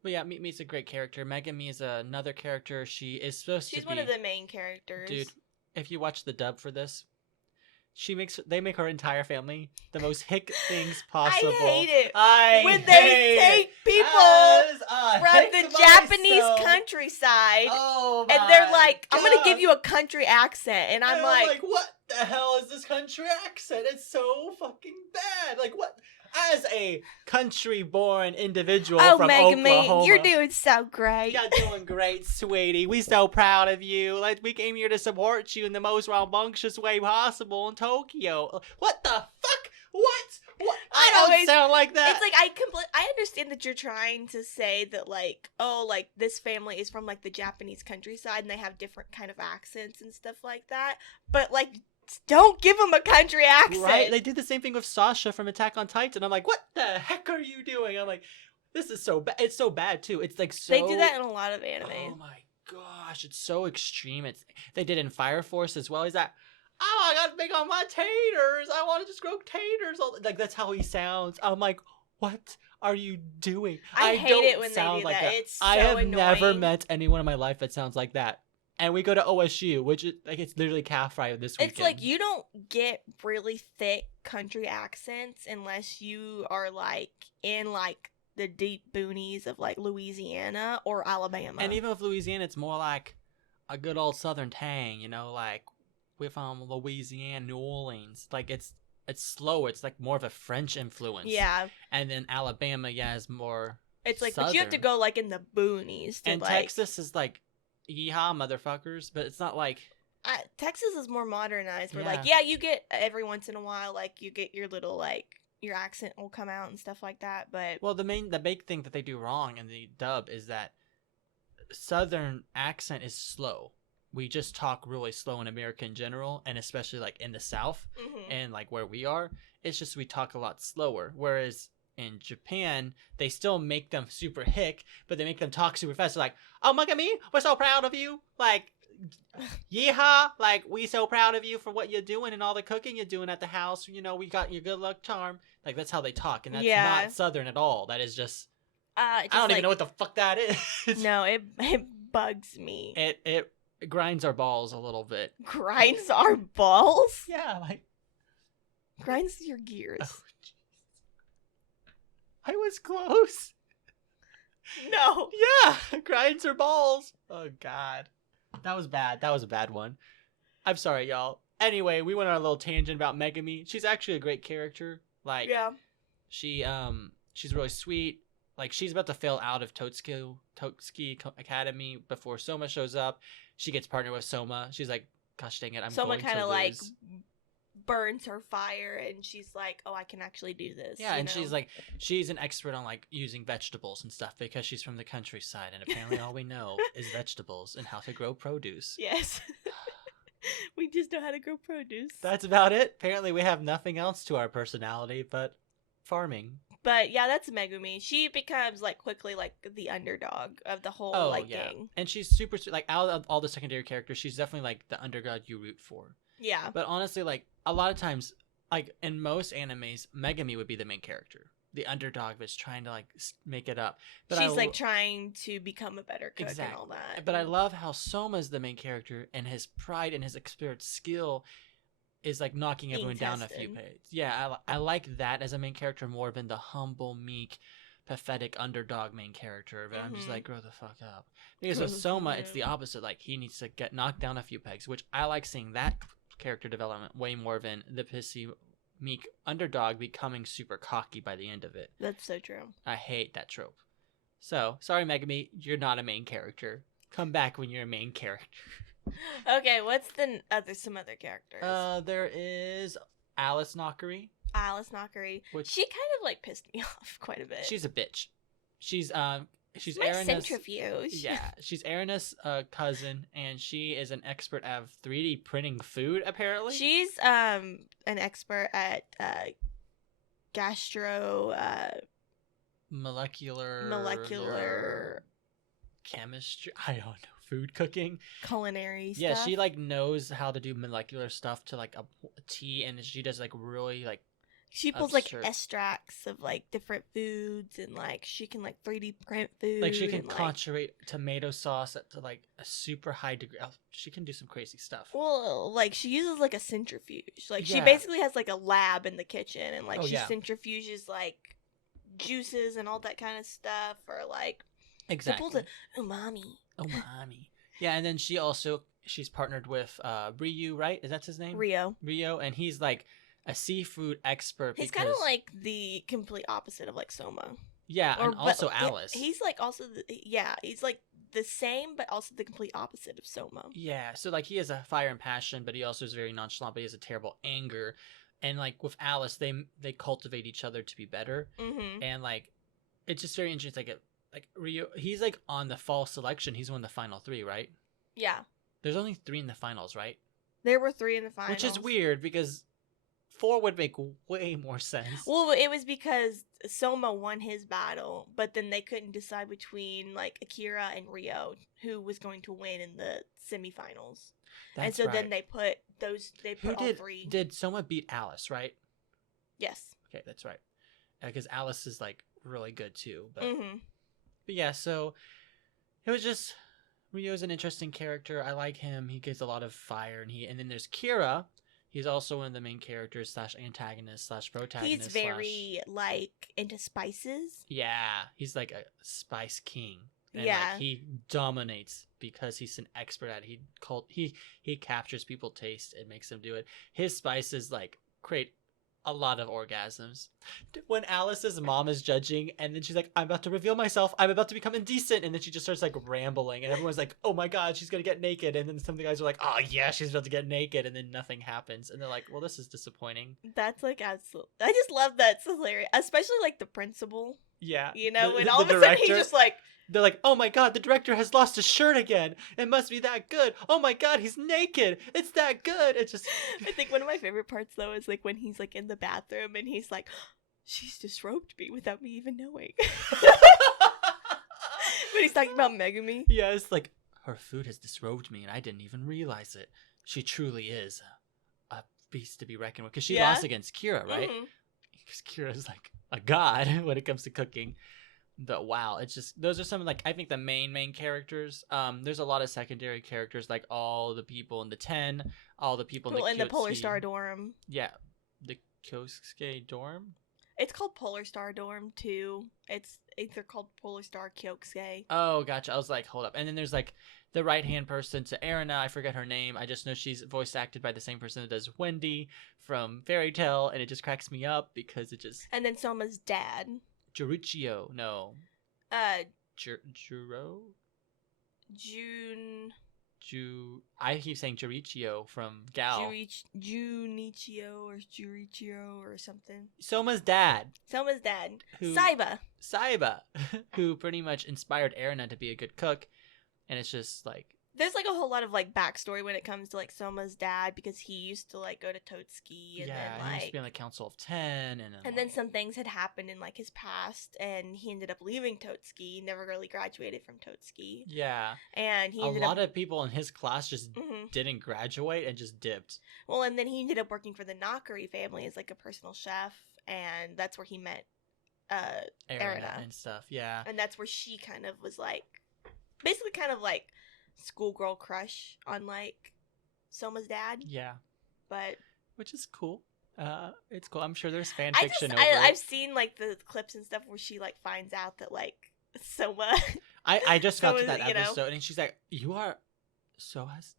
But yeah, Meat Meat's a great character. Megami is another character. She's one of the main characters. Dude, if you watch the dub for this, they make her entire family the most hick things possible. I hate it. When they take people from the Japanese countryside and they're like, I'm going to give you a country accent. And I'm like, what the hell is this country accent? It's so fucking bad. Like, what? As a country-born individual from Oklahoma. You're doing so great. You're doing great, sweetie. We so proud of you. Like, we came here to support you in the most rambunctious way possible in Tokyo. What the fuck? What? I don't sound like that. It's like I understand that you're trying to say that like, oh, like this family is from like the Japanese countryside and they have different kind of accents and stuff like that. But like, don't give them a country accent. Right? They did the same thing with Sasha from Attack on Titan. I'm like, what the heck are you doing? I'm like, this is so bad. It's so bad, too. It's like so... They do that in a lot of anime. Oh my gosh, it's so extreme. They did in Fire Force as well. He's like, oh, I gotta make all my taters. I want to just grow taters. Like, that's how he sounds. I'm like, what are you doing? I hate it when they do like that. It's so I have annoying. never met anyone in my life that sounds like that. And we go to OSU, which is like it's literally calf fry this weekend. It's like you don't get really thick country accents unless you are like in like the deep boonies of like Louisiana or Alabama. And even with Louisiana, it's more like a good old Southern tang, like we're from Louisiana, New Orleans. Like it's slower. It's like more of a French influence. Yeah. And then Alabama, is more. It's like, Southern. but you have to go like in the boonies. And Texas is like. Yeehaw, motherfuckers, but it's not like Texas is more modernized. Where you get every once in a while, like you get your little like your accent will come out and stuff like that. But the big thing that they do wrong in the dub is that Southern accent is slow. We just talk really slow in America in general, and especially like in the South and like where we are, it's just we talk a lot slower. Whereas in Japan, they still make them super hick, but they make them talk super fast. They're like, oh, look at me, we're so proud of you. Like, yeehaw, like, we so proud of you for what you're doing and all the cooking you're doing at the house. We got your good luck charm. Like, that's how they talk, and that's not Southern at all. That is just, I don't even know what the fuck that is. No, it bugs me. It grinds our balls a little bit. Grinds our balls? Yeah, like. Grinds your gears. Oh. I was close. No. Yeah, grinds her balls. Oh, God. That was bad. That was a bad one. I'm sorry, y'all. Anyway, we went on a little tangent about Megami. She's actually a great character. Like, she's really sweet. Like, she's about to fail out of Totsuki Academy before Soma shows up. she gets partnered with Soma. She's like, gosh dang it, I'm Soma going to lose. kind of like burns her fire, and she's like, oh, I can actually do this. Yeah, and she's like, she's an expert on like using vegetables and stuff because she's from the countryside, and apparently all we know is vegetables and how to grow produce. Yes. We just know how to grow produce. That's about it. Apparently we have nothing else to our personality but farming. But yeah, that's Megumi. She becomes like quickly like the underdog of the whole gang. And she's super like out of all the secondary characters, she's definitely like the underdog you root for. Yeah. But honestly, like a lot of times, like in most animes, Megumi would be the main character. The underdog that's trying to like make it up. But she's like trying to become a better cook and all that. But I love how Soma's the main character, and his pride and his expert skill is like knocking everyone down a few pegs. Yeah, I like that as a main character more than the humble, meek, pathetic underdog main character. But I'm just like, grow the fuck up. Because with Soma, it's the opposite. Like he needs to get knocked down a few pegs, which I like seeing that character development way more than the pissy, meek underdog becoming super cocky by the end of it. That's so true. I hate that trope. So sorry, Megumi, you're not a main character. Come back when you're a main character. Okay, what's some other characters? There is Alice Knockery. Alice Knockery. She kind of like pissed me off quite a bit. She's a bitch. She's my centrifuge. Yeah, she's Erina's cousin, and she is an expert at 3D printing food. Apparently, she's an expert at molecular chemistry. I don't know. Food cooking, culinary stuff. Yeah, she like knows how to do molecular stuff to like a tea, and she does like really like she pulls absurd, like extracts of like different foods, and like she can like 3D print food. Like she can concentrate tomato sauce to like a super high degree. She can do some crazy stuff. Well, like she uses like a centrifuge. Like she basically has like a lab in the kitchen, and like she centrifuges like juices and all that kind of stuff, or like exactly to pull the umami. Oh, mommy. Yeah, and then she's partnered with Ryu, right? Is that his name? Rio, and he's like a seafood expert. He's kind of like the complete opposite of like Soma. Yeah, and also Alice. He's like also he's like the same, but also the complete opposite of Soma. Yeah, so like he has a fire and passion, but he also is very nonchalant, but he has a terrible anger. And like with Alice, they cultivate each other to be better. Mm-hmm. And like it's just very interesting. Like Rio, he's like on the fall selection. He's one of the final 3, right? Yeah. There's only 3 in the finals, right? There were 3 in the finals. Which is weird because 4 would make way more sense. Well, it was because Soma won his battle, but then they couldn't decide between like Akira and Rio who was going to win in the semifinals. And so then they put all 3. Did Soma beat Alice, right? Yes. Okay, that's right. Because Alice is like really good too. But mm-hmm. But yeah, so it was just Ryo's an interesting character. I like him. He gives a lot of fire, and then there's Kira. He's also one of the main characters / antagonist / protagonist. He's very like into spices. Yeah, he's like a spice king. And like, he dominates because he's an expert at it. He captures people's taste and makes them do it. His spices like create a lot of orgasms. When Alice's mom is judging, and then she's like, I'm about to reveal myself. I'm about to become indecent. And then she just starts like rambling, and everyone's like, oh my God, she's going to get naked. And then some of the guys are like, oh yeah, she's about to get naked. And then nothing happens. And they're like, well, this is disappointing. That's like absolutely. I just love that. It's hilarious. Especially like the principal. Yeah. You know, when all of a sudden he's just like, they're like, oh my God, the director has lost his shirt again. It must be that good. Oh my God, he's naked. It's that good. It's just. I think one of my favorite parts though is like when he's like in the bathroom and he's like, she's disrobed me without me even knowing. When he's talking about Megumi. Yeah, it's like, her food has disrobed me and I didn't even realize it. She truly is a beast to be reckoned with. Because she lost against Kira, right? Because Kira is like a god when it comes to cooking. But wow, it's just, those are some of like, I think the main characters. There's a lot of secondary characters, like all the people in the 10, all the people in the Polar Star dorm. Yeah, the Kyosuke dorm. It's called Polar Star dorm too. It's either called Polar Star Kyosuke. Oh, gotcha. I was like, hold up. And then there's like the right hand person to Erina. I forget her name. I just know she's voice acted by the same person that does Wendy from Fairy Tail, and it just cracks me up because it just. And then Soma's dad. Jurichio, no. Juro? I keep saying Jurichio from Gal. Junichio or Jurichio or something. Soma's dad. Saiba. Who pretty much inspired Erina to be a good cook. And it's just like... There's like a whole lot of like backstory when it comes to like Soma's dad, because he used to like go to Totsuki and then like... he used to be on the Council of 10 and then some things had happened in like his past and he ended up leaving Totsuki, never really graduated from Totsuki. Yeah. And he a lot of people in his class just didn't graduate and just dipped. Well, and then he ended up working for the Nakari family as like a personal chef, and that's where he met Erina and stuff. Yeah. And that's where she kind of was like basically kind of like schoolgirl crush on like Soma's dad. Yeah. But which is cool. It's cool. I'm sure there's fan fiction over I've seen like the clips and stuff where she like finds out that like Soma I just got to that episode and she's like, "You are Soa's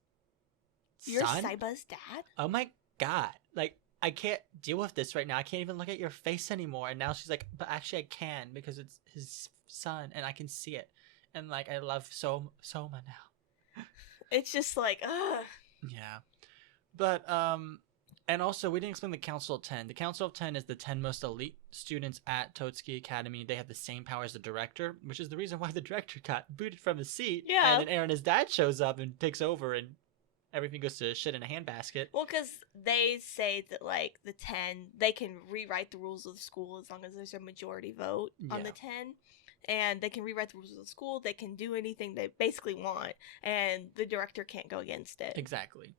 son? You're Saiba's dad?" Oh my god. Like, I can't deal with this right now. I can't even look at your face anymore. And now she's like, "But actually I can, because it's his son and I can see it." And like, I love Soma now. It's just like, ugh. Yeah. But, and also, we didn't explain the Council of 10. The Council of 10 is the 10 most elite students at Totsuki Academy. They have the same power as the director, which is the reason why the director got booted from his seat. Yeah. And then Erina's dad shows up and takes over, and everything goes to shit in a handbasket. Well, because they say that, like, the 10, they can rewrite the rules of the school as long as there's a majority vote on the 10. And they can rewrite the rules of the school. They can do anything they basically want. And the director can't go against it. Exactly.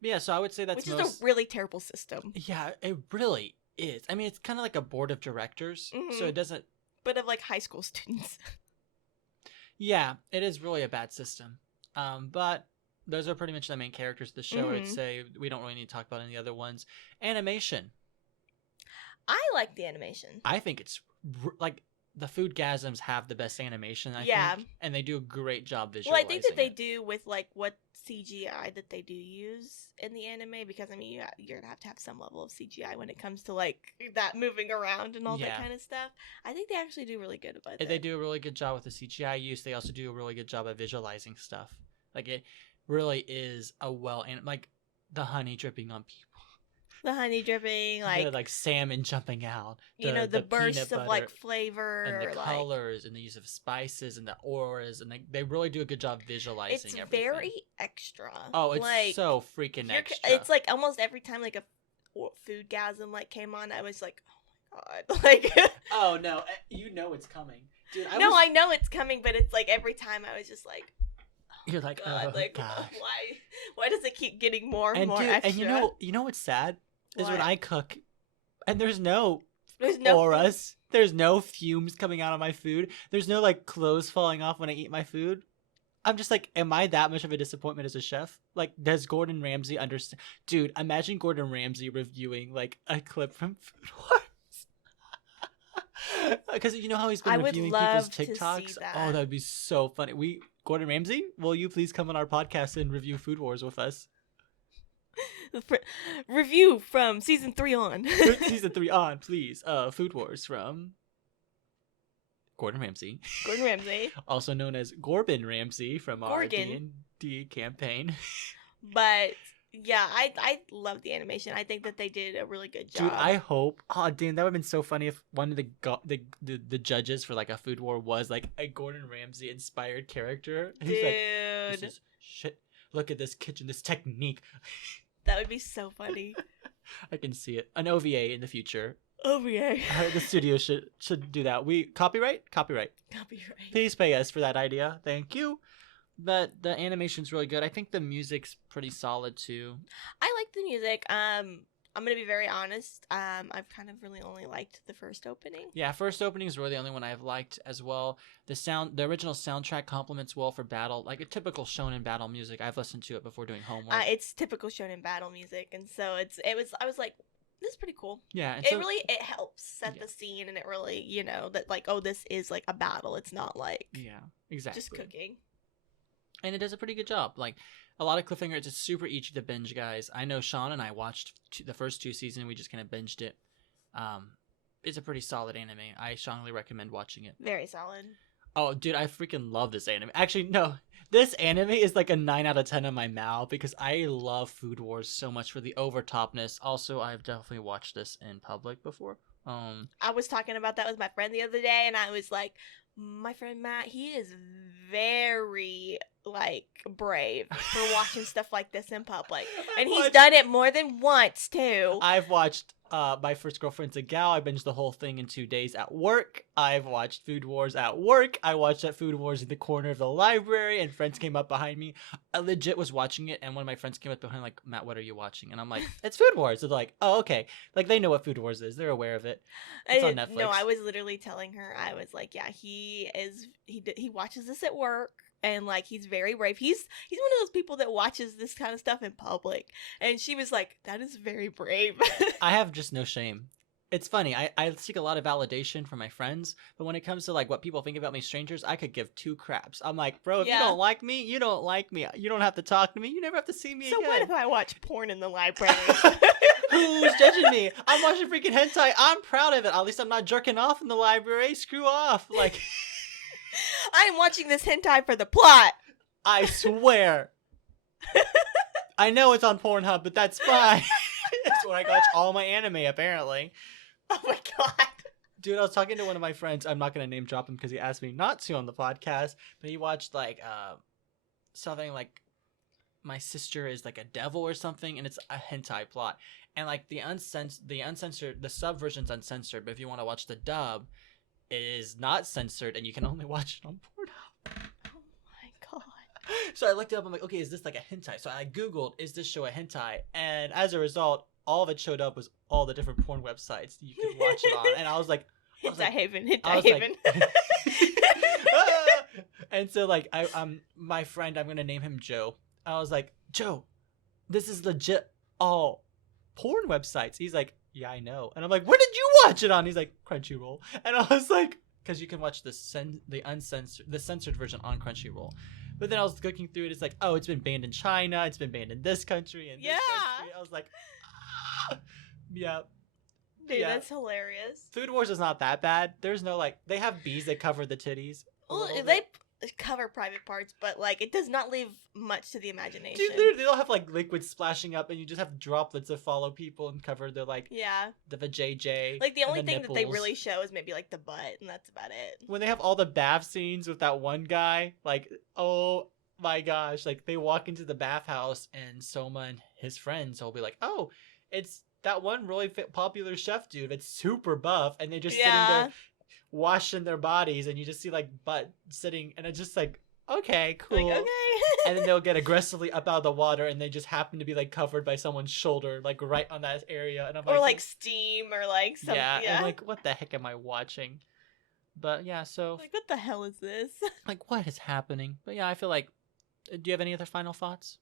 Yeah, so I would say that's which is a really terrible system. Yeah, it really is. I mean, it's kind of like a board of directors, so it doesn't... But of, like, high school students. Yeah, it is really a bad system. But those are pretty much the main characters of the show. I'd say we don't really need to talk about any other ones. Animation. I like the animation. I think it's, like... The Foodgasms have the best animation, I think. And they do a great job visualizing. Well, I think that they do with, like, what CGI that they do use in the anime, because, I mean, you're going to have some level of CGI when it comes to, like, that moving around and all that kind of stuff. I think they actually do really good about it. They do a really good job with the CGI use. They also do a really good job at visualizing stuff. Like, it really is a like, the honey dripping on people. The honey dripping, like salmon jumping out. The bursts of like flavor, and the colors, and the use of spices, and the auras, and they really do a good job visualizing everything. It's very extra. Oh, it's like, so freaking extra. It's like almost every time like a Foodgasm like came on, I was like, oh my god, like. Oh no, you know it's coming, dude. I know it's coming, but it's like every time I was just like. You're like, god, oh like, gosh. Why does it keep getting more and more extra? And you know what's sad? Is when I cook, and there's no auras, there's no fumes coming out of my food, there's no like clothes falling off when I eat my food. I'm just like, am I that much of a disappointment as a chef? Like, does Gordon Ramsay understand? Dude, imagine Gordon Ramsay reviewing like a clip from Food Wars. Because you know how he's been reviewing people's TikToks? Oh, that would be so funny. Gordon Ramsay, will you please come on our podcast and review Food Wars with us? Review from season 3 on. Season 3 on, please. Food Wars from Gordon Ramsay. Gordon Ramsay. Also known as Gorbin Ramsay from our D&D campaign. But yeah, I love the animation. I think that they did a really good job. Dude, I hope. Oh, damn, that would have been so funny if one of the judges for like a Food War was like a Gordon Ramsay inspired character. Dude. He's like, this is shit. Look at this kitchen, this technique. That would be so funny. I can see it. An OVA in the future. OVA. The studio should do that. Copyright. Please pay us for that idea. Thank you. But the animation's really good. I think the music's pretty solid too. I like the music. I'm gonna be very honest. I've kind of really only liked the first opening. Yeah, first opening is really the only one I've liked as well. The original soundtrack complements well for battle, like a typical shonen battle music. I've listened to it before doing homework. It's typical shonen battle music, and so I was like, this is pretty cool. Yeah, it helps set the scene, and it really that like, oh, this is like a battle. It's not like exactly just cooking. And it does a pretty good job. Like, a lot of cliffhanger. It's just super easy to binge, guys. I know Sean and I watched the first 2 seasons. We just kind of binged it. It's a pretty solid anime. I strongly recommend watching it. Very solid. Oh, dude, I freaking love this anime. Actually, no. This anime is like a 9 out of 10 on my Mal because I love Food Wars so much for the overtopness. Also, I've definitely watched this in public before. I was talking about that with my friend the other day, and I was like, my friend Matt, he is very, like, brave for watching stuff like this in public. And he's done it more than once, too. I've watched My First Girlfriend's a Gal. I binged the whole thing in 2 days at work. I've watched Food Wars at work. I watched that Food Wars in the corner of the library, and friends came up behind me. I legit was watching it, and one of my friends came up behind, like, Matt, what are you watching? And I'm like, it's Food Wars. So they're like, oh, okay. Like, they know what Food Wars is. They're aware of it. It's on Netflix. No, I was literally telling her, I was like, yeah, he watches this at work. And, like, he's very brave. He's one of those people that watches this kind of stuff in public. And she was like, that is very brave. I have just no shame. It's funny. I seek a lot of validation from my friends. But when it comes to, like, what people think about me, strangers, I could give 2 craps. I'm like, bro, if you don't like me, you don't like me. You don't have to talk to me. You never have to see me again. So what if I watch porn in the library? Who's judging me? I'm watching freaking hentai. I'm proud of it. At least I'm not jerking off in the library. Screw off. Like... I am watching this hentai for the plot. I swear. I know it's on Pornhub, but that's fine. That's where I watch all my anime, apparently. Oh my god. Dude, I was talking to one of my friends. I'm not going to name drop him because he asked me not to on the podcast. But he watched, like, something like My Sister is like a Devil or something. And it's a hentai plot. And, like, the uncensored, the sub version's uncensored. But if you want to watch the dub, it is not censored, and you can only watch it on Pornhub. Oh my god. So I looked it up, I'm like, okay, is this like a hentai? So I googled, is this show a hentai? And as a result, all that showed up was all the different porn websites you could watch it on. And I was like... Hentai Haven. And so, like, my friend, I'm going to name him Joe. I was like, Joe, this is legit all porn websites. He's like, yeah, I know. And I'm like, where did you watch it on? He's like, Crunchyroll. And I was like, because you can watch the censored version on Crunchyroll. But then I was looking through it. It's like, oh, it's been banned in China. It's been banned in this country and this country. I was like, yeah. Dude, that's hilarious. Food Wars is not that bad. There's no, like, they have bees that cover the titties. Well, they cover private parts, but, like, it does not leave much to the imagination. Dude, they'll have, like, liquid splashing up, and you just have droplets that follow people and cover their, like, the vajayjay. Like, the only thing that they really show is maybe, like, the butt, and that's about it. When they have all the bath scenes with that one guy, like, oh my gosh, like, they walk into the bathhouse, and Soma and his friends will be like, oh, it's that one really popular chef dude that's super buff, and they're just sitting there washing their bodies, and you just see, like, butt sitting, and it's just like, okay, cool. Like, okay. And then they'll get aggressively up out of the water, and they just happen to be, like, covered by someone's shoulder, like, right on that area. And I'm like, or, like, steam, or, like, something. Yeah, and, like, what the heck am I watching? But, yeah, so... Like, what the hell is this? Like, what is happening? But, yeah, I feel like... Do you have any other final thoughts?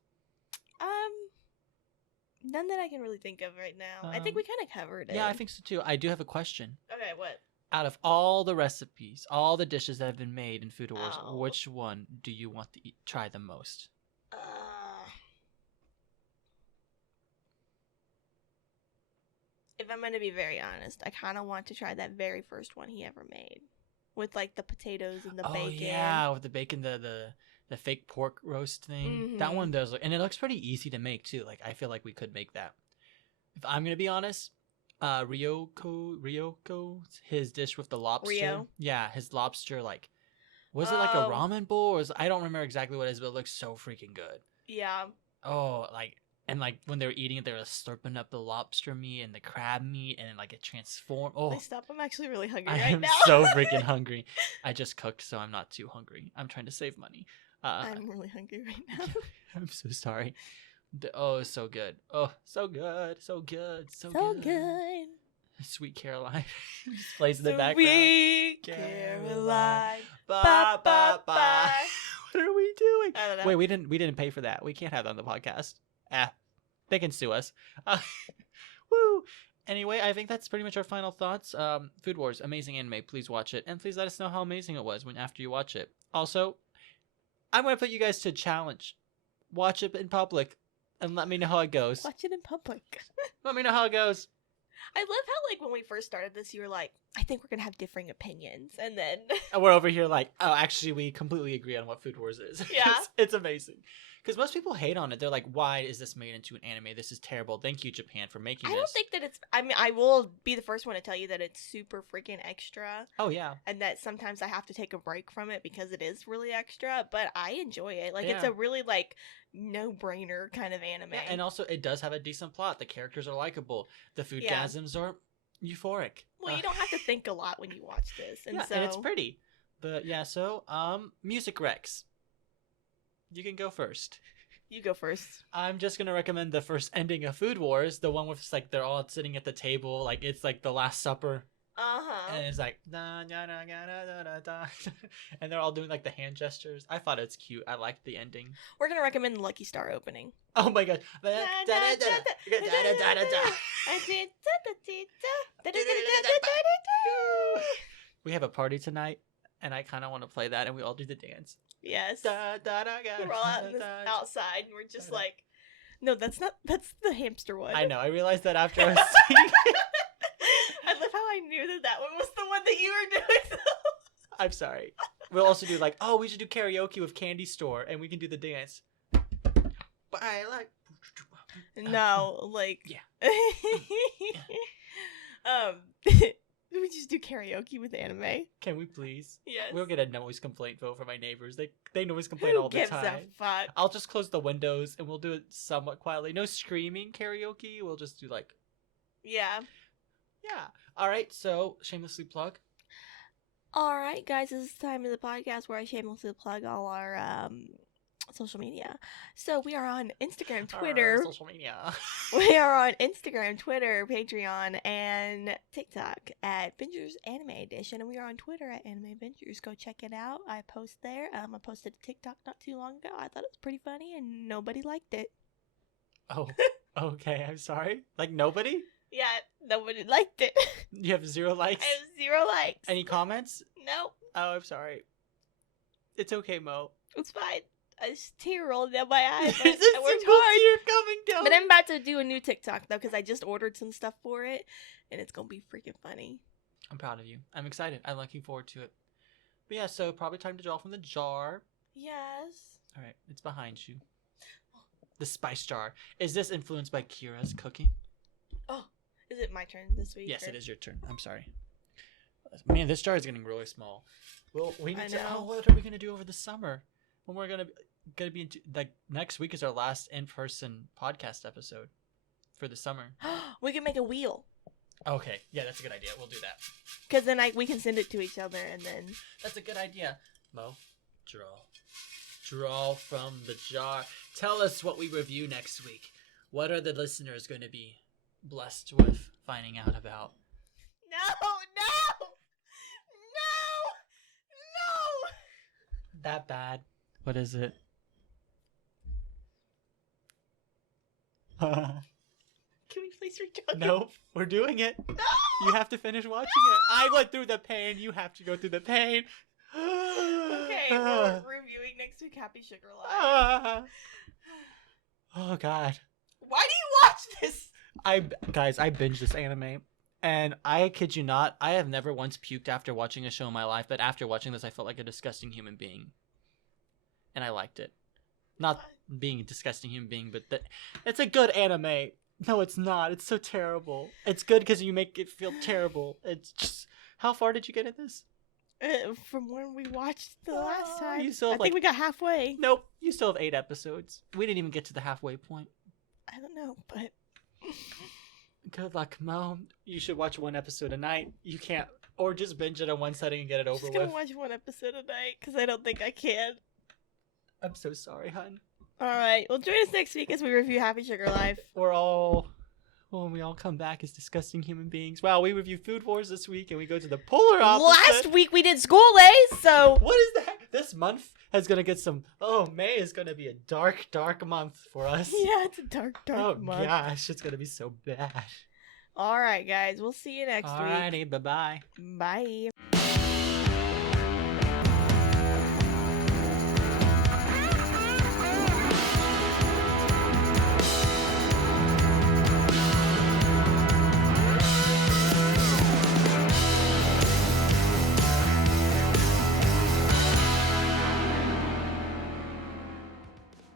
None that I can really think of right now. I think we kind of covered it. Yeah, I think so, too. I do have a question. Okay, what? Out of all the recipes, all the dishes that have been made in Food Wars, which one do you want to try the most? If I'm going to be very honest, I kind of want to try that very first one he ever made. With, like, the potatoes and the bacon. Oh, yeah, with the bacon, the fake pork roast thing. Mm-hmm. That one does look... And it looks pretty easy to make, too. Like, I feel like we could make that. If I'm going to be honest... Ryoko, his dish with the lobster. Rio? Yeah, his lobster, like, was it like a ramen bowl? I don't remember exactly what it is, but it looks so freaking good. Yeah. Oh, like, and like when they were eating it, they were slurping up the lobster meat and the crab meat, and like it transformed. Oh, stop! I'm actually really hungry right now. I'm so freaking hungry. I just cooked, so I'm not too hungry. I'm trying to save money. I'm really hungry right now. I'm so sorry. Oh, so good. Oh, so good. So good. So good. Sweet Caroline just plays in the background. Sweet Caroline. Ba, ba, ba. What are we doing? I don't know. Wait, we didn't pay for that. We can't have that on the podcast. They can sue us. Woo. Anyway, I think that's pretty much our final thoughts. Food Wars, amazing anime. Please watch it. And please let us know how amazing it was after you watch it. Also, I'm going to put you guys to a challenge. Watch it in public. And let me know how it goes. Watch it in public. Let me know how it goes. I love how, like, when we first started this, you were like, I think we're going to have differing opinions. And then... And we're over here like, oh, actually, we completely agree on what Food Wars is. Yeah. It's amazing. Because most people hate on it. They're like, why is this made into an anime? This is terrible. Thank you, Japan, for making this. I don't think that it's... I mean, I will be the first one to tell you that it's super freaking extra. Oh, yeah. And that sometimes I have to take a break from it because it is really extra. But I enjoy it. Like, it's Yeah. a really, like, no-brainer kind of anime. Yeah, and also, it does have a decent plot. The characters are likable. The Foodgasms are euphoric. Well, you don't have to think a lot when you watch this. And yeah, so... and it's pretty. But, yeah, so, music recs. You can go first. You go first. I'm just gonna recommend the first ending of Food Wars, the one with like they're all sitting at the table, like it's like the Last Supper, and it's like da, da, da, da, da, da, and they're all doing like the hand gestures. I thought it's cute. I liked the ending. We're gonna recommend the Lucky Star opening. Oh my god! We have a party tonight, and I kind of want to play that, and we all do the dance. Yes. Da, da, da, da, we're all out outside, and we're just like, no, that's the hamster one. I know. I realized that after I was singing. I love how I knew that one was the one that you were doing. Though. I'm sorry. We'll also do like, we should do karaoke with Candy Store, and we can do the dance. But I like. No, like. Yeah. We just do karaoke with anime. Can we please? Yes. We'll get a noise complaint vote from my neighbors. They noise complain all the time. Who gives a fuck? I'll just close the windows and we'll do it somewhat quietly. No screaming karaoke. We'll just do like. Yeah. Yeah. All right. So shamelessly plug. All right, guys. This is the time of the podcast where I shamelessly plug all our social media. So we are on Instagram, Twitter. Social media. We are on Instagram, Twitter, Patreon, and TikTok at Bingers Anime Edition, and we are on Twitter at Anime Bingers. Go check it out. I post there. I posted a TikTok not too long ago. I thought it was pretty funny, and nobody liked it. Oh, okay. I'm sorry. Like nobody? Yeah, nobody liked it. You have 0 likes? I have 0 likes. Any comments? Nope. Oh, I'm sorry. It's okay, Mo. It's fine. A tear rolled down my eye. There's a worked single hard. tear coming down. But I'm about to do a new TikTok, though, because I just ordered some stuff for it, and it's going to be freaking funny. I'm proud of you. I'm excited. I'm looking forward to it. But yeah, so probably time to draw from the jar. Yes. All right, it's behind you. The spice jar. Is this influenced by Kira's cooking? Oh, is it my turn this week? Yes, it is your turn. I'm sorry. Man, this jar is getting really small. Well, we need to. Oh, what are we gonna do over the summer? When we're gonna be into like next week is our last in-person podcast episode for the summer. We can make a wheel. Okay, yeah, that's a good idea. We'll do that. Because then we can send it to each other, and then that's a good idea. Mo, draw from the jar. Tell us what we review next week. What are the listeners going to be blessed with finding out about? No! That bad. What is it? Can we please rejoin? Nope, we're doing it. No! You have to finish watching it. I went through the pain. You have to go through the pain. Okay, we're reviewing next week Happy Sugar Life. Oh, God. Why do you watch this? Guys, I binged this anime. And I kid you not, I have never once puked after watching a show in my life, but after watching this, I felt like a disgusting human being. And I liked it. Not being a disgusting human being, but it's a good anime. No, it's not. It's so terrible. It's good because you make it feel terrible. It's just... How far did you get at this? From when we watched the last time. You still have, I think we got halfway. Nope. You still have 8 episodes. We didn't even get to the halfway point. I don't know, but... Good luck, Mom. You should watch 1 episode a night. You can't... Or just binge it in one setting and get it over with. I'm just gonna watch 1 episode a night, because I don't think I can. I'm so sorry, hun. Alright, well join us next week as we review Happy Sugar Life. When we all come back as disgusting human beings. Wow, we review Food Wars this week and we go to the polar opposite. Last week we did school days, so... What is that? This month is going to get some... Oh, May is going to be a dark, dark month for us. Yeah, it's a dark, dark month. Oh gosh, it's going to be so bad. Alright guys, we'll see you next week. Alrighty, bye-bye. Bye.